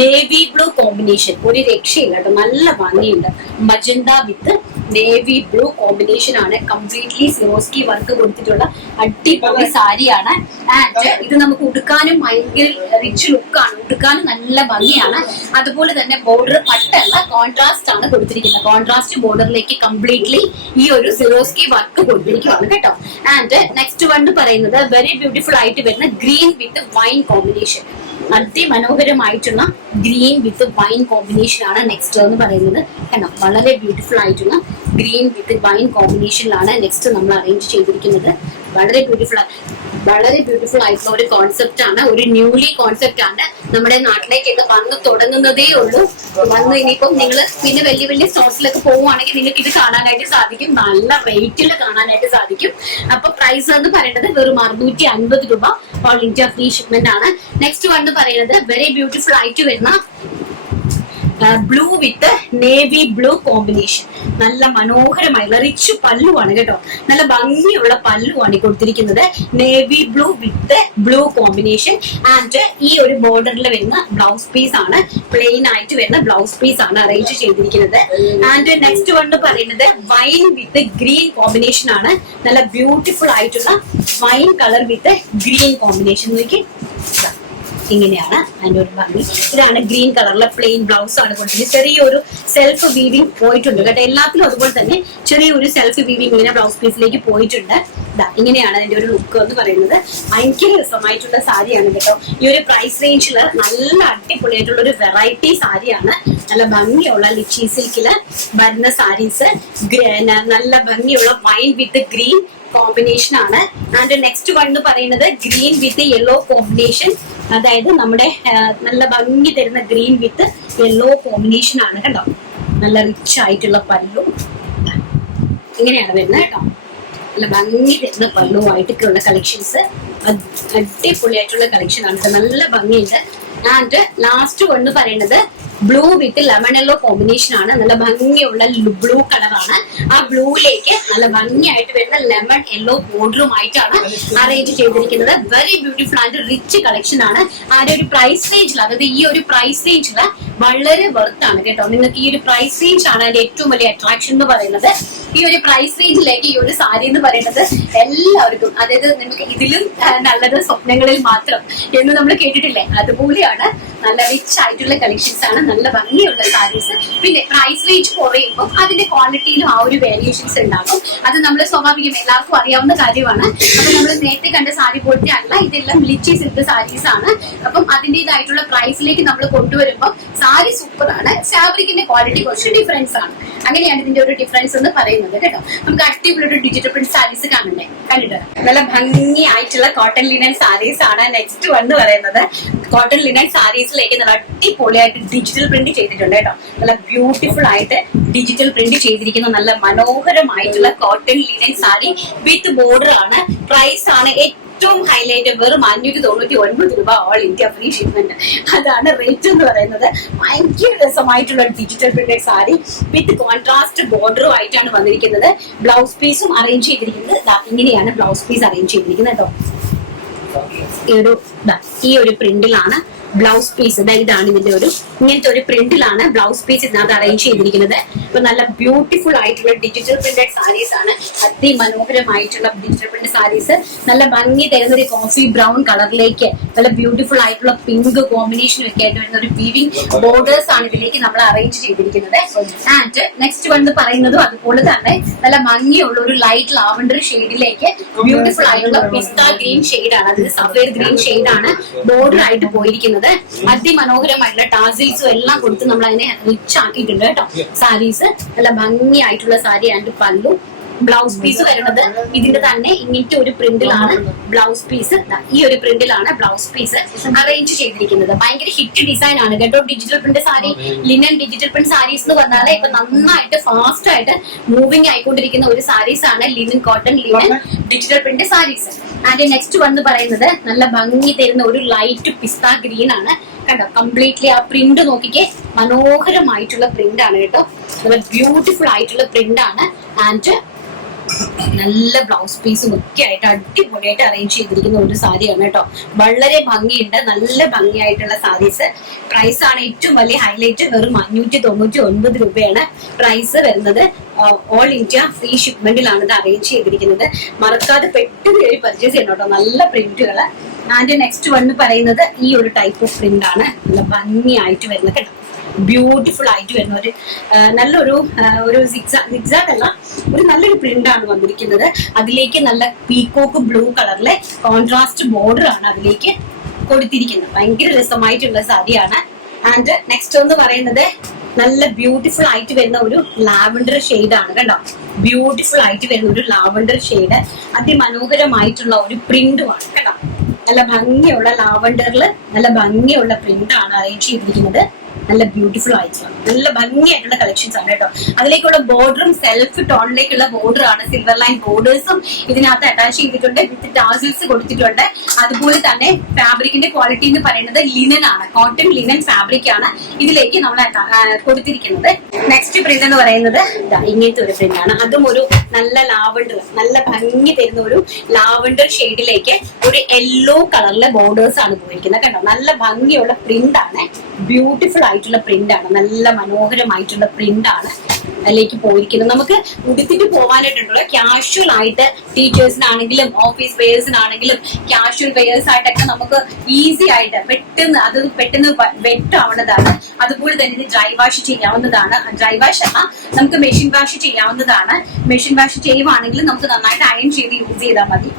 navy blue combination. ഒരു രക്ഷയില്ല കേട്ടോ, നല്ല ഭംഗിയുണ്ട്. മജന്ത വിത്ത് നേവി ബ്ലൂ കോമ്പിനേഷൻ ആണ്. കംപ്ലീറ്റ്ലി സിറോസ്കി വർക്ക് കൊടുത്തിട്ടുള്ള അടിപൊളി സാരിയാണ്. ആൻഡ് ഇത് നമുക്ക് ഉടുക്കാനും ഭയങ്കര റിച്ച് ലുക്കാണ്, ഉടുക്കാനും നല്ല ഭംഗിയാണ്. അതുപോലെ തന്നെ ബോർഡർ പട്ടല്ല, കോൺട്രാസ്റ്റ് ആണ് കൊടുത്തിരിക്കുന്നത്. കോൺട്രാസ്റ്റ് ബോർഡറിലേക്ക് കംപ്ലീറ്റ്ലി ഈ ഒരു സിറോസ്കി വർക്ക് കൊടുത്തിരിക്കുകയാണ് കേട്ടോ. ആൻഡ് നെക്സ്റ്റ് വൺ എന്ന് പറയുന്നത് വെരി ബ്യൂട്ടിഫുൾ ആയിട്ട് വരുന്ന ഗ്രീൻ വിത്ത് വൈൻ കോമ്പിനേഷൻ. അതിമനോഹരമായിട്ടുള്ള ഗ്രീൻ വിത്ത് വൈൻ കോമ്പിനേഷൻ ആണ് നെക്സ്റ്റ് എന്ന് പറയുന്നത്. കണ്ടോ, വളരെ ബ്യൂട്ടിഫുൾ ആയിട്ടുള്ള ഗ്രീൻ വിത്ത് വൈൻ കോമ്പിനേഷനിലാണ് നെക്സ്റ്റ് നമ്മൾ അറേഞ്ച് ചെയ്തിരിക്കുന്നത്. വളരെ ബ്യൂട്ടിഫുൾ ആയിട്ടുള്ള ഒരു കോൺസെപ്റ്റ് ആണ്, ഒരു ന്യൂലി കോൺസെപ്റ്റ് ആണ്. നമ്മുടെ നാട്ടിലേക്കൊക്കെ വന്ന് തുടങ്ങുന്നതേ ഉള്ളൂ. വന്ന് ഇനിയിപ്പം നിങ്ങൾ പിന്നെ വലിയ വലിയ സ്റ്റോർസിലൊക്കെ പോവുകയാണെങ്കിൽ നിങ്ങൾക്ക് ഇത് കാണാനായിട്ട് സാധിക്കും. നല്ല റേറ്റിൽ കാണാനായിട്ട് സാധിക്കും. അപ്പൊ പ്രൈസ് എന്ന് പറയുന്നത് വെറും 650 രൂപ. ഓൾ ഇന്ത്യ ഫ്രീ ഷിപ്മെന്റ് ആണ്. നെക്സ്റ്റ് വൺ എന്ന് പറയുന്നത് വെരി ബ്യൂട്ടിഫുൾ ആയിട്ട് വരുന്ന ബ്ലൂ വിത്ത് നേവി ബ്ലൂ കോമ്പിനേഷൻ. നല്ല മനോഹരമായുള്ള റിച്ച് പല്ലുവാണ് കേട്ടോ, നല്ല ഭംഗിയുള്ള പല്ലുവാണ് ഈ കൊടുത്തിരിക്കുന്നത്. Navy blue with blue combination. And ഈ ഒരു ബോർഡറിൽ വരുന്ന ബ്ലൗസ് പീസ് ആണ്, പ്ലെയിൻ ആയിട്ട് വരുന്ന ബ്ലൗസ് പീസ് ആണ് അറേഞ്ച് ചെയ്തിരിക്കുന്നത്. ആൻഡ് നെക്സ്റ്റ് വൺ പറയുന്നത് വൈൻ വിത്ത് ഗ്രീൻ കോമ്പിനേഷൻ ആണ്. നല്ല ബ്യൂട്ടിഫുൾ ആയിട്ടുള്ള വൈൻ കളർ വിത്ത് ഗ്രീൻ കോമ്പിനേഷൻ. നോക്കി, ഇങ്ങനെയാണ് അതിന്റെ ഒരു ഭംഗി. ഇതാണ് ഗ്രീൻ കളറിലെ പ്ലെയിൻ ബ്ലൗസ് ആണ് കൊടുത്തിരിക്കുന്നത്. ചെറിയൊരു സെൽഫ് വീവിംഗ് പോയിട്ടുണ്ട് കേട്ടോ, എല്ലാത്തിലും അതുപോലെ തന്നെ ചെറിയൊരു സെൽഫ് വീവിംഗ് ഇങ്ങനെ ബ്ലൗസ് പീസിലേക്ക് പോയിട്ടുണ്ട്. ഇങ്ങനെയാണ് അതിന്റെ ഒരു ലുക്ക് എന്ന് പറയുന്നത്. ഭയങ്കര രസമായിട്ടുള്ള സാരിയാണ് കേട്ടോ. ഈ ഒരു പ്രൈസ് റേഞ്ചില് നല്ല അടിപൊളിയായിട്ടുള്ള ഒരു വെറൈറ്റി സാരിയാണ്. നല്ല ഭംഗിയുള്ള ലിച്ചി സിൽക്കില് വരുന്ന സാരീസ്, നല്ല ഭംഗിയുള്ള വൈൻ വിത്ത് ഗ്രീൻ കോമ്പിനേഷൻ ആണ്. ആൻഡ് നെക്സ്റ്റ് വൺ എന്ന് പറയുന്നത് ഗ്രീൻ വിത്ത് യെല്ലോ കോമ്പിനേഷൻ. അതായത് നമ്മുടെ നല്ല ഭംഗി തരുന്ന ഗ്രീൻ വിത്ത് യെല്ലോ കോമ്പിനേഷൻ ആണ് കേട്ടോ. നല്ല റിച്ച് ആയിട്ടുള്ള പല്ലു ഇങ്ങനെയാണ് വരുന്നത് കേട്ടോ. നല്ല ഭംഗി തരുന്ന പല്ലുവായിട്ടൊക്കെയുള്ള കളക്ഷൻസ്, അടിപൊളിയായിട്ടുള്ള കളക്ഷൻ ആണ്. നല്ല ഭംഗിയുണ്ട്. ആൻഡ് ലാസ്റ്റ് ഒന്ന് പറയുന്നത് ബ്ലൂ വിത്ത് ലെമൺ യെല്ലോ കോമ്പിനേഷൻ ആണ്. നല്ല ഭംഗിയുള്ള ബ്ലൂ കളറാണ്. ആ ബ്ലൂയിലേക്ക് നല്ല ഭംഗിയായിട്ട് വരുന്ന ലെമൺ യെല്ലോ ബോർഡറുമായിട്ടാണ് അറേഞ്ച് ചെയ്തിരിക്കുന്നത്. Very beautiful and rich collection ആണ്. ആരുടെ ഒരു പ്രൈസ് റേഞ്ചിൽ, അതായത് ഈ ഒരു പ്രൈസ് റേഞ്ചിൽ വളരെ വെർത്താണ് കേട്ടോ. നിങ്ങൾക്ക് ഈ ഒരു പ്രൈസ് റേഞ്ച് ആണ് അതിന്റെ ഏറ്റവും വലിയ അട്രാക്ഷൻ എന്ന് പറയുന്നത്. ഈ ഒരു പ്രൈസ് റേഞ്ചിലേക്ക് ഈ ഒരു സാരി എന്ന് പറയുന്നത് എല്ലാവർക്കും, അതായത് നമുക്ക് ഇതിലും നല്ലത് സ്വപ്നങ്ങളിൽ മാത്രം എന്ന് നമ്മൾ കേട്ടിട്ടില്ലേ, അതുപോലെയാണ്. നല്ല റിച്ച് ആയിട്ടുള്ള കളക്ഷൻസ് ആണ്, നല്ല ഭംഗിയുള്ള സാരീസ്. പിന്നെ പ്രൈസ് റേഞ്ച് കുറയുമ്പോൾ അതിന്റെ ക്വാളിറ്റിയിലും ആ ഒരു വേരിയേഷൻസ് ഉണ്ടാകും. അത് നമ്മൾ സ്വാഭാവികം എല്ലാവർക്കും അറിയാവുന്ന കാര്യമാണ്. അപ്പൊ നമ്മൾ നേരത്തെ കണ്ട സാരി പോലത്തെ അല്ല, ഇതെല്ലാം ലിച്ചി സിൽക്ക് സാരീസ് ആണ്. അപ്പം അതിൻ്റെതായിട്ടുള്ള പ്രൈസിലേക്ക് നമ്മൾ കൊണ്ടുവരുമ്പോൾ സാരി സൂപ്പർ ആണ്, ഫാബ്രിക്കിന്റെ ക്വാളിറ്റി കുറച്ച് ഡിഫറൻസ് ആണ്. അങ്ങനെയാണ് ഇതിന്റെ ഒരു ഡിഫറൻസ് എന്ന് പറയുന്നത് കേട്ടോ. നമുക്ക് അടിപൊളിയൊരു ഡിജിറ്റൽ പ്രിന്റ് സാരീസ് കണ്ടിട്ട് നല്ല ഭംഗിയായിട്ടുള്ള കോട്ടൺ ലിനൻ സാരീസ് ആണ്. നെക്സ്റ്റ് വന്ന് പറയുന്നത് കോട്ടൺ ലിനൻ സാരീസിലേക്ക് നല്ല അടിപൊളിയായിട്ട് ഡിജിറ്റൽ പ്രിന്റ് ചെയ്തിട്ടുണ്ട് കേട്ടോ. നല്ല ബ്യൂട്ടിഫുൾ ആയിട്ട് ഡിജിറ്റൽ പ്രിന്റ് ചെയ്തിരിക്കുന്ന നല്ല മനോഹരമായിട്ടുള്ള cotton linen sari with border ആണ്. പ്രൈസ് ആണ് ഏറ്റവും ഹൈലൈറ്റ് വെറും 599 രൂപ ഓൾ ഇന്ത്യ ഫ്രീ ഷിപ്മെന്റ്. അതാണ് റേറ്റ് എന്ന് പറയുന്നത്. ഭയങ്കര രസമായിട്ടുള്ള digital printed sari with contrast ബോർഡറും ആയിട്ടാണ് വന്നിരിക്കുന്നത്. ബ്ലൗസ് പീസും അറേഞ്ച് ചെയ്തിരിക്കുന്നത് ഇങ്ങനെയാണ്. ബ്ലൗസ് പീസ് അറേഞ്ച് ചെയ്തിരിക്കുന്നത് കേട്ടോ. ഈ ഒരു പ്രിന്റിലാണ് ബ്ലൗസ് പീസ്. ഇതാണ് ഇതിന്റെ ഇങ്ങനത്തെ ഒരു പ്രിന്റിലാണ് ബ്ലൗസ് പീസ് ഇതിനകത്ത് അറേഞ്ച് ചെയ്തിരിക്കുന്നത്. ഇപ്പൊ നല്ല ബ്യൂട്ടിഫുൾ ആയിട്ടുള്ള ഡിജിറ്റൽ പ്രിന്റഡ് സാരീസ് ആണ്. അതിമനോഹരമായിട്ടുള്ള ഡിജിറ്റൽ പ്രിന്റ് സാരീസ്. നല്ല ഭംഗി തരുന്ന ഒരു കോഫി ബ്രൗൺ കളറിലേക്ക് നല്ല ബ്യൂട്ടിഫുൾ ആയിട്ടുള്ള പിങ്ക് കോമ്പിനേഷൻ ഒക്കെ ആയിട്ട് വരുന്ന ഒരു വീവിംഗ് ബോർഡേഴ്സ് ആണ് ഇതിലേക്ക് നമ്മൾ അറേഞ്ച് ചെയ്തിരിക്കുന്നത്. ആൻഡ് നെക്സ്റ്റ് വന്ന് പറയുന്നതും അതുപോലെ തന്നെ നല്ല ഭംഗിയുള്ള ഒരു ലൈറ്റ് ലാവൻഡർ ഷെയ്ഡിലേക്ക് ബ്യൂട്ടിഫുൾ ആയിട്ടുള്ള പിസ്ത ഗ്രീൻ ഷെയ്ഡാണ്. അത് സഫേർ ഗ്രീൻ ഷെയ്ഡാണ് ബോർഡർ ആയിട്ട് പോയിരിക്കുന്നത്. അതിമനോഹരമായിട്ടുള്ള ടാസിൽസും എല്ലാം കൊടുത്ത് നമ്മൾ അതിനെ റിച്ച് ആക്കിയിട്ടുണ്ട് കേട്ടോ. സാരീസ് നല്ല ഭംഗിയായിട്ടുള്ള സാരി ആൻഡ് പല്ലു. ബ്ലൗസ് പീസ് വരുന്നത് ഇതിന്റെ തന്നെ ഇങ്ങനത്തെ ഒരു പ്രിന്റിലാണ് ബ്ലൗസ് പീസ്. ഈ ഒരു പ്രിന്റിലാണ് ബ്ലൗസ് പീസ് അറേഞ്ച് ചെയ്തിരിക്കുന്നത്. ഭയങ്കര ഹിറ്റ് ഡിസൈൻ ആണ് കേട്ടോ digital print sari. Linen digital print saris എന്ന് പറഞ്ഞാൽ ഇപ്പൊ നന്നായിട്ട് ഫാസ്റ്റ് ആയിട്ട് മൂവിങ് ആയിക്കൊണ്ടിരിക്കുന്ന ഒരു സാരീസ് ആണ് linen cotton linen digital print saris. And next വന്ന് പറയുന്നത് നല്ല ഭംഗി തരുന്ന ഒരു ലൈറ്റ് പിസ്ത ഗ്രീൻ ആണ് കണ്ടോ. കംപ്ലീറ്റ്ലി ആ പ്രിന്റ് നോക്കിക്കേ, മനോഹരമായിട്ടുള്ള പ്രിന്റ് ആണ് കേട്ടോ. നല്ല ബ്യൂട്ടിഫുൾ ആയിട്ടുള്ള പ്രിന്റ് ആണ്. ആൻഡ് നല്ല ബ്ലൗസ് പീസും ഒക്കെ ആയിട്ട് അടിപൊളിയായിട്ട് അറേഞ്ച് ചെയ്തിരിക്കുന്ന ഒരു സാരിയാണ് കേട്ടോ. വളരെ ഭംഗിയുണ്ട്, നല്ല ഭംഗിയായിട്ടുള്ള സാരീസ്. പ്രൈസ് ആണ് ഏറ്റവും വലിയ ഹൈലൈറ്റ്. വെറും 599 രൂപയാണ് പ്രൈസ് വരുന്നത്. ഓൾ ഇന്ത്യ ഫ്രീ ഷിപ്മെന്റിലാണ് ഇത് അറേഞ്ച് ചെയ്തിരിക്കുന്നത്. മറക്കാതെ പെട്ടെന്ന് കയറി പർച്ചേസ് ചെയ്യണം കേട്ടോ. നല്ല പ്രിന്റുകള്. ആൻഡ് നെക്സ്റ്റ് വന്ന് പറയുന്നത് ഈ ഒരു ടൈപ്പ് ഓഫ് പ്രിന്റ് ആണ്. നല്ല ഭംഗിയായിട്ട് വരുന്നത് കേട്ടോ. ബ്യൂട്ടിഫുൾ ആയിട്ട് വരുന്ന ഒരു നല്ലൊരു സിക്സാഗ് അല്ല, ഒരു നല്ലൊരു പ്രിന്റ് ആണ് വന്നിരിക്കുന്നത്. അതിലേക്ക് നല്ല പീക്കോക്ക് ബ്ലൂ കളറിലെ കോൺട്രാസ്റ്റ് ബോർഡർ ആണ് അതിലേക്ക് കൊടുത്തിരിക്കുന്നത്. ഭയങ്കര രസമായിട്ടുള്ള സാരിയാണ്. ആൻഡ് നെക്സ്റ്റ് എന്ന് പറയുന്നത് നല്ല ബ്യൂട്ടിഫുൾ ആയിട്ട് വരുന്ന ഒരു ലാവൻഡർ ഷെയ്ഡ് ആണ് കേട്ടോ. ബ്യൂട്ടിഫുൾ ആയിട്ട് വരുന്ന ഒരു ലാവൻഡർ ഷെയ്ഡ്. അതിമനോഹരമായിട്ടുള്ള ഒരു പ്രിന്റുമാണ് കേട്ടോ. നല്ല ഭംഗിയുള്ള ലാവൻഡറിൽ നല്ല ഭംഗിയുള്ള പ്രിന്റ് ആണ് അറേഞ്ച് ചെയ്തിരിക്കുന്നത്. നല്ല ബ്യൂട്ടിഫുൾ ആയിട്ടുള്ള നല്ല ഭംഗിയായിട്ടുള്ള കളക്ഷൻസ് ആണ് കേട്ടോ. അതിലേക്കുള്ള ബോർഡറും സെൽഫ് ടോണിലേക്കുള്ള ബോർഡർ ആണ്. സിൽവർ ലൈൻ ബോർഡേഴ്സും ഇതിനകത്ത് അറ്റാച്ച് ചെയ്തിട്ടുണ്ട്. വിത്ത് ടാസിൽസ് കൊടുത്തിട്ടുണ്ട്. അതുപോലെ തന്നെ ഫാബ്രിക്കിന്റെ ക്വാളിറ്റി എന്ന് പറയുന്നത് ലിനൻ ആണ്. കോട്ടൺ ലിനൻ ഫാബ്രിക് ആണ് ഇതിലേക്ക് നമ്മൾ കൊടുത്തിരിക്കുന്നത്. നെക്സ്റ്റ് പ്രിന്റ് എന്ന് പറയുന്നത് ഇങ്ങനത്തെ ഒരു പ്രിന്റ് ആണ്. അതും ഒരു നല്ല ലാവൻഡർ, നല്ല ഭംഗി തരുന്ന ഒരു ലാവൻഡർ ഷെയ്ഡിലേക്ക് ഒരു യെല്ലോ കളറിലെ ബോർഡേഴ്സ് ആണ് പോയിരിക്കുന്നത് കേട്ടോ. നല്ല ഭംഗിയുള്ള പ്രിന്റ് ആണ്. ബ്യൂട്ടിഫുൾ ആയിട്ടുള്ള പ്രിന്റ് ആണ്. നല്ല മനോഹരമായിട്ടുള്ള പ്രിന്റ് ആണ് അതിലേക്ക് പോയിരിക്കുന്നത്. നമുക്ക് ഉടുത്തിട്ട് പോകാനായിട്ടുണ്ടല്ലോ. ക്യാഷ്വൽ ആയിട്ട് ടീച്ചേഴ്സിനാണെങ്കിലും ഓഫീസ് വെയേഴ്സിനാണെങ്കിലും ക്യാഷ്വൽ വെയേഴ്സ് ആയിട്ടൊക്കെ നമുക്ക് ഈസി ആയിട്ട് പെട്ടെന്ന് വെട്ടാവുന്നതാണ്. അതുപോലെ തന്നെ ഇത് ഡ്രൈ വാഷ് ചെയ്യാവുന്നതാണ്. ഡ്രൈ വാഷ് അല്ല, നമുക്ക് മെഷീൻ വാഷ് ചെയ്യാവുന്നതാണ്. മെഷീൻ വാഷ് ചെയ്യുവാണെങ്കിൽ നമുക്ക് നന്നായിട്ട് അയൺ ചെയ്ത് യൂസ് ചെയ്താൽ മതി.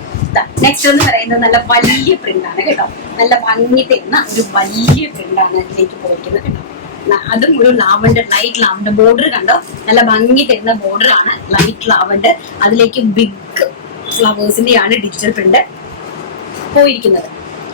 നെക്സ്റ്റ് എന്ന് പറയുന്നത് നല്ല വലിയ പ്രിന്റ് ആണ് കേട്ടോ. നല്ല ഭംഗി തരുന്ന ഒരു വലിയ പ്രിന്റ് ആണ് ഇതിലേക്ക് പോയിരിക്കുന്നത് കേട്ടോ. അതും ഒരു ലാവൻഡർ, ലൈറ്റ് ലാവൻഡർ ബോർഡർ കണ്ടോ. നല്ല ഭംഗി തരുന്ന ബോർഡർ ആണ്, ലൈറ്റ് ലാവൻഡർ. അതിലേക്ക് ബിഗ് ഫ്ലവേഴ്സിന്റെയാണ് ഡിജിറ്റൽ പ്രിന്റ് പോയിരിക്കുന്നത്.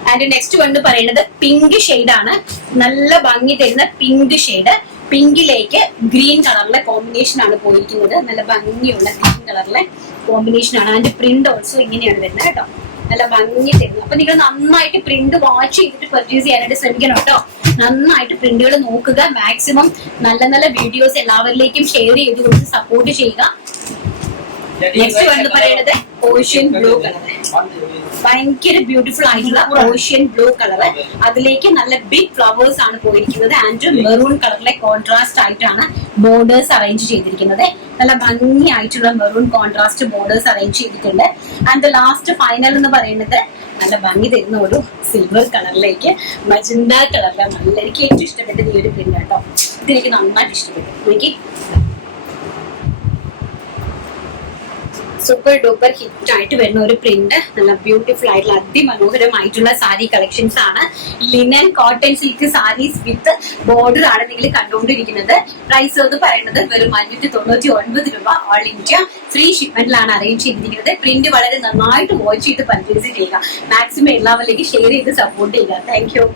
ആൻഡ് നെക്സ്റ്റ് വന്ന് പറയുന്നത് പിങ്ക് ഷെയ്ഡ് ആണ്. നല്ല ഭംഗി തരുന്ന പിങ്ക് ഷെയ്ഡ്. പിങ്കിലേക്ക് ഗ്രീൻ കളറിലെ കോമ്പിനേഷൻ ആണ് പോയിരിക്കുന്നത്. നല്ല ഭംഗിയുള്ള ഗ്രീൻ കളറിലെ കോമ്പിനേഷൻ ആണ്. അതിന്റെ പ്രിന്റ് ഓൾസോ ഇങ്ങനെയാണ് വരുന്നത് കേട്ടോ. നല്ല ഭംഗി തരുന്നത്. അപ്പൊ നിങ്ങൾ നന്നായിട്ട് പ്രിന്റ് വാച്ച് ചെയ്തിട്ട് പർച്ചേസ് ചെയ്യാനായിട്ട് ശ്രമിക്കണം കേട്ടോ. നന്നായിട്ട് പ്രിന്റുകൾ നോക്കുക. മാക്സിമം നല്ല നല്ല വീഡിയോസ് എല്ലാവരിലേക്കും ഷെയർ ചെയ്ത് കൊടുത്ത് സപ്പോർട്ട് ചെയ്യുക. നെക്സ്റ്റ് വന്ന് പറയുന്നത് ഓഷ്യൻ ബ്ലൂ കളർ. ഭയങ്കര ബ്യൂട്ടിഫുൾ ആയിട്ടുള്ള ഓഷ്യൻ ബ്ലൂ കളറ്. അതിലേക്ക് നല്ല ബിഗ് ഫ്ലവേഴ്സ് ആണ് പോയിരിക്കുന്നത്. ആൻഡ് മെറൂൺ കളറിലെ കോൺട്രാസ്റ്റ് ആയിട്ടാണ് ബോർഡേഴ്സ് അറേഞ്ച് ചെയ്തിരിക്കുന്നത്. നല്ല ഭംഗിയായിട്ടുള്ള മെറൂൺ കോൺട്രാസ്റ്റ് ബോർഡേഴ്സ് അറേഞ്ച് ചെയ്തിട്ടുണ്ട്. ആൻഡ് ലാസ്റ്റ് ഫൈനൽ എന്ന് പറയുന്നത് നല്ല ഭംഗി തരുന്ന ഒരു സിൽവർ കളറിലേക്ക് മജന്ത കളറിലെ നല്ല എനിക്ക് ഏറ്റവും ഇഷ്ടപ്പെട്ടത് ഈ ഒരു പ്രിന്റ് കേട്ടോ. ഇതെനിക്ക് നന്നായിട്ട് ഇഷ്ടപ്പെട്ടു. എനിക്ക് സൂപ്പർ ഡൂപ്പർ ഹിറ്റ് ആയിട്ട് വരുന്ന ഒരു പ്രിന്റ്. നല്ല ബ്യൂട്ടിഫുൾ ആയിട്ടുള്ള അതിമനോഹരമായിട്ടുള്ള സാരി കളക്ഷൻസ് ആണ്. Linen cotton silk saris with border ആണ് നിങ്ങൾ കണ്ടുകൊണ്ടിരിക്കുന്നത്. പ്രൈസ് എന്ന് പറയുന്നത് വെറും 599 രൂപ. ഓൾ ഇന്ത്യ ഫ്രീ ഷിപ്മെന്റിലാണ് അറേഞ്ച് ചെയ്തിരിക്കുന്നത്. പ്രിന്റ് വളരെ നന്നായിട്ട് വാച്ച് ചെയ്ത് പർച്ചേസ് ചെയ്യുക. മാക്സിമം എല്ലാവരിലേക്ക് ഷെയർ ചെയ്ത് സപ്പോർട്ട് ചെയ്യുക. Thank U.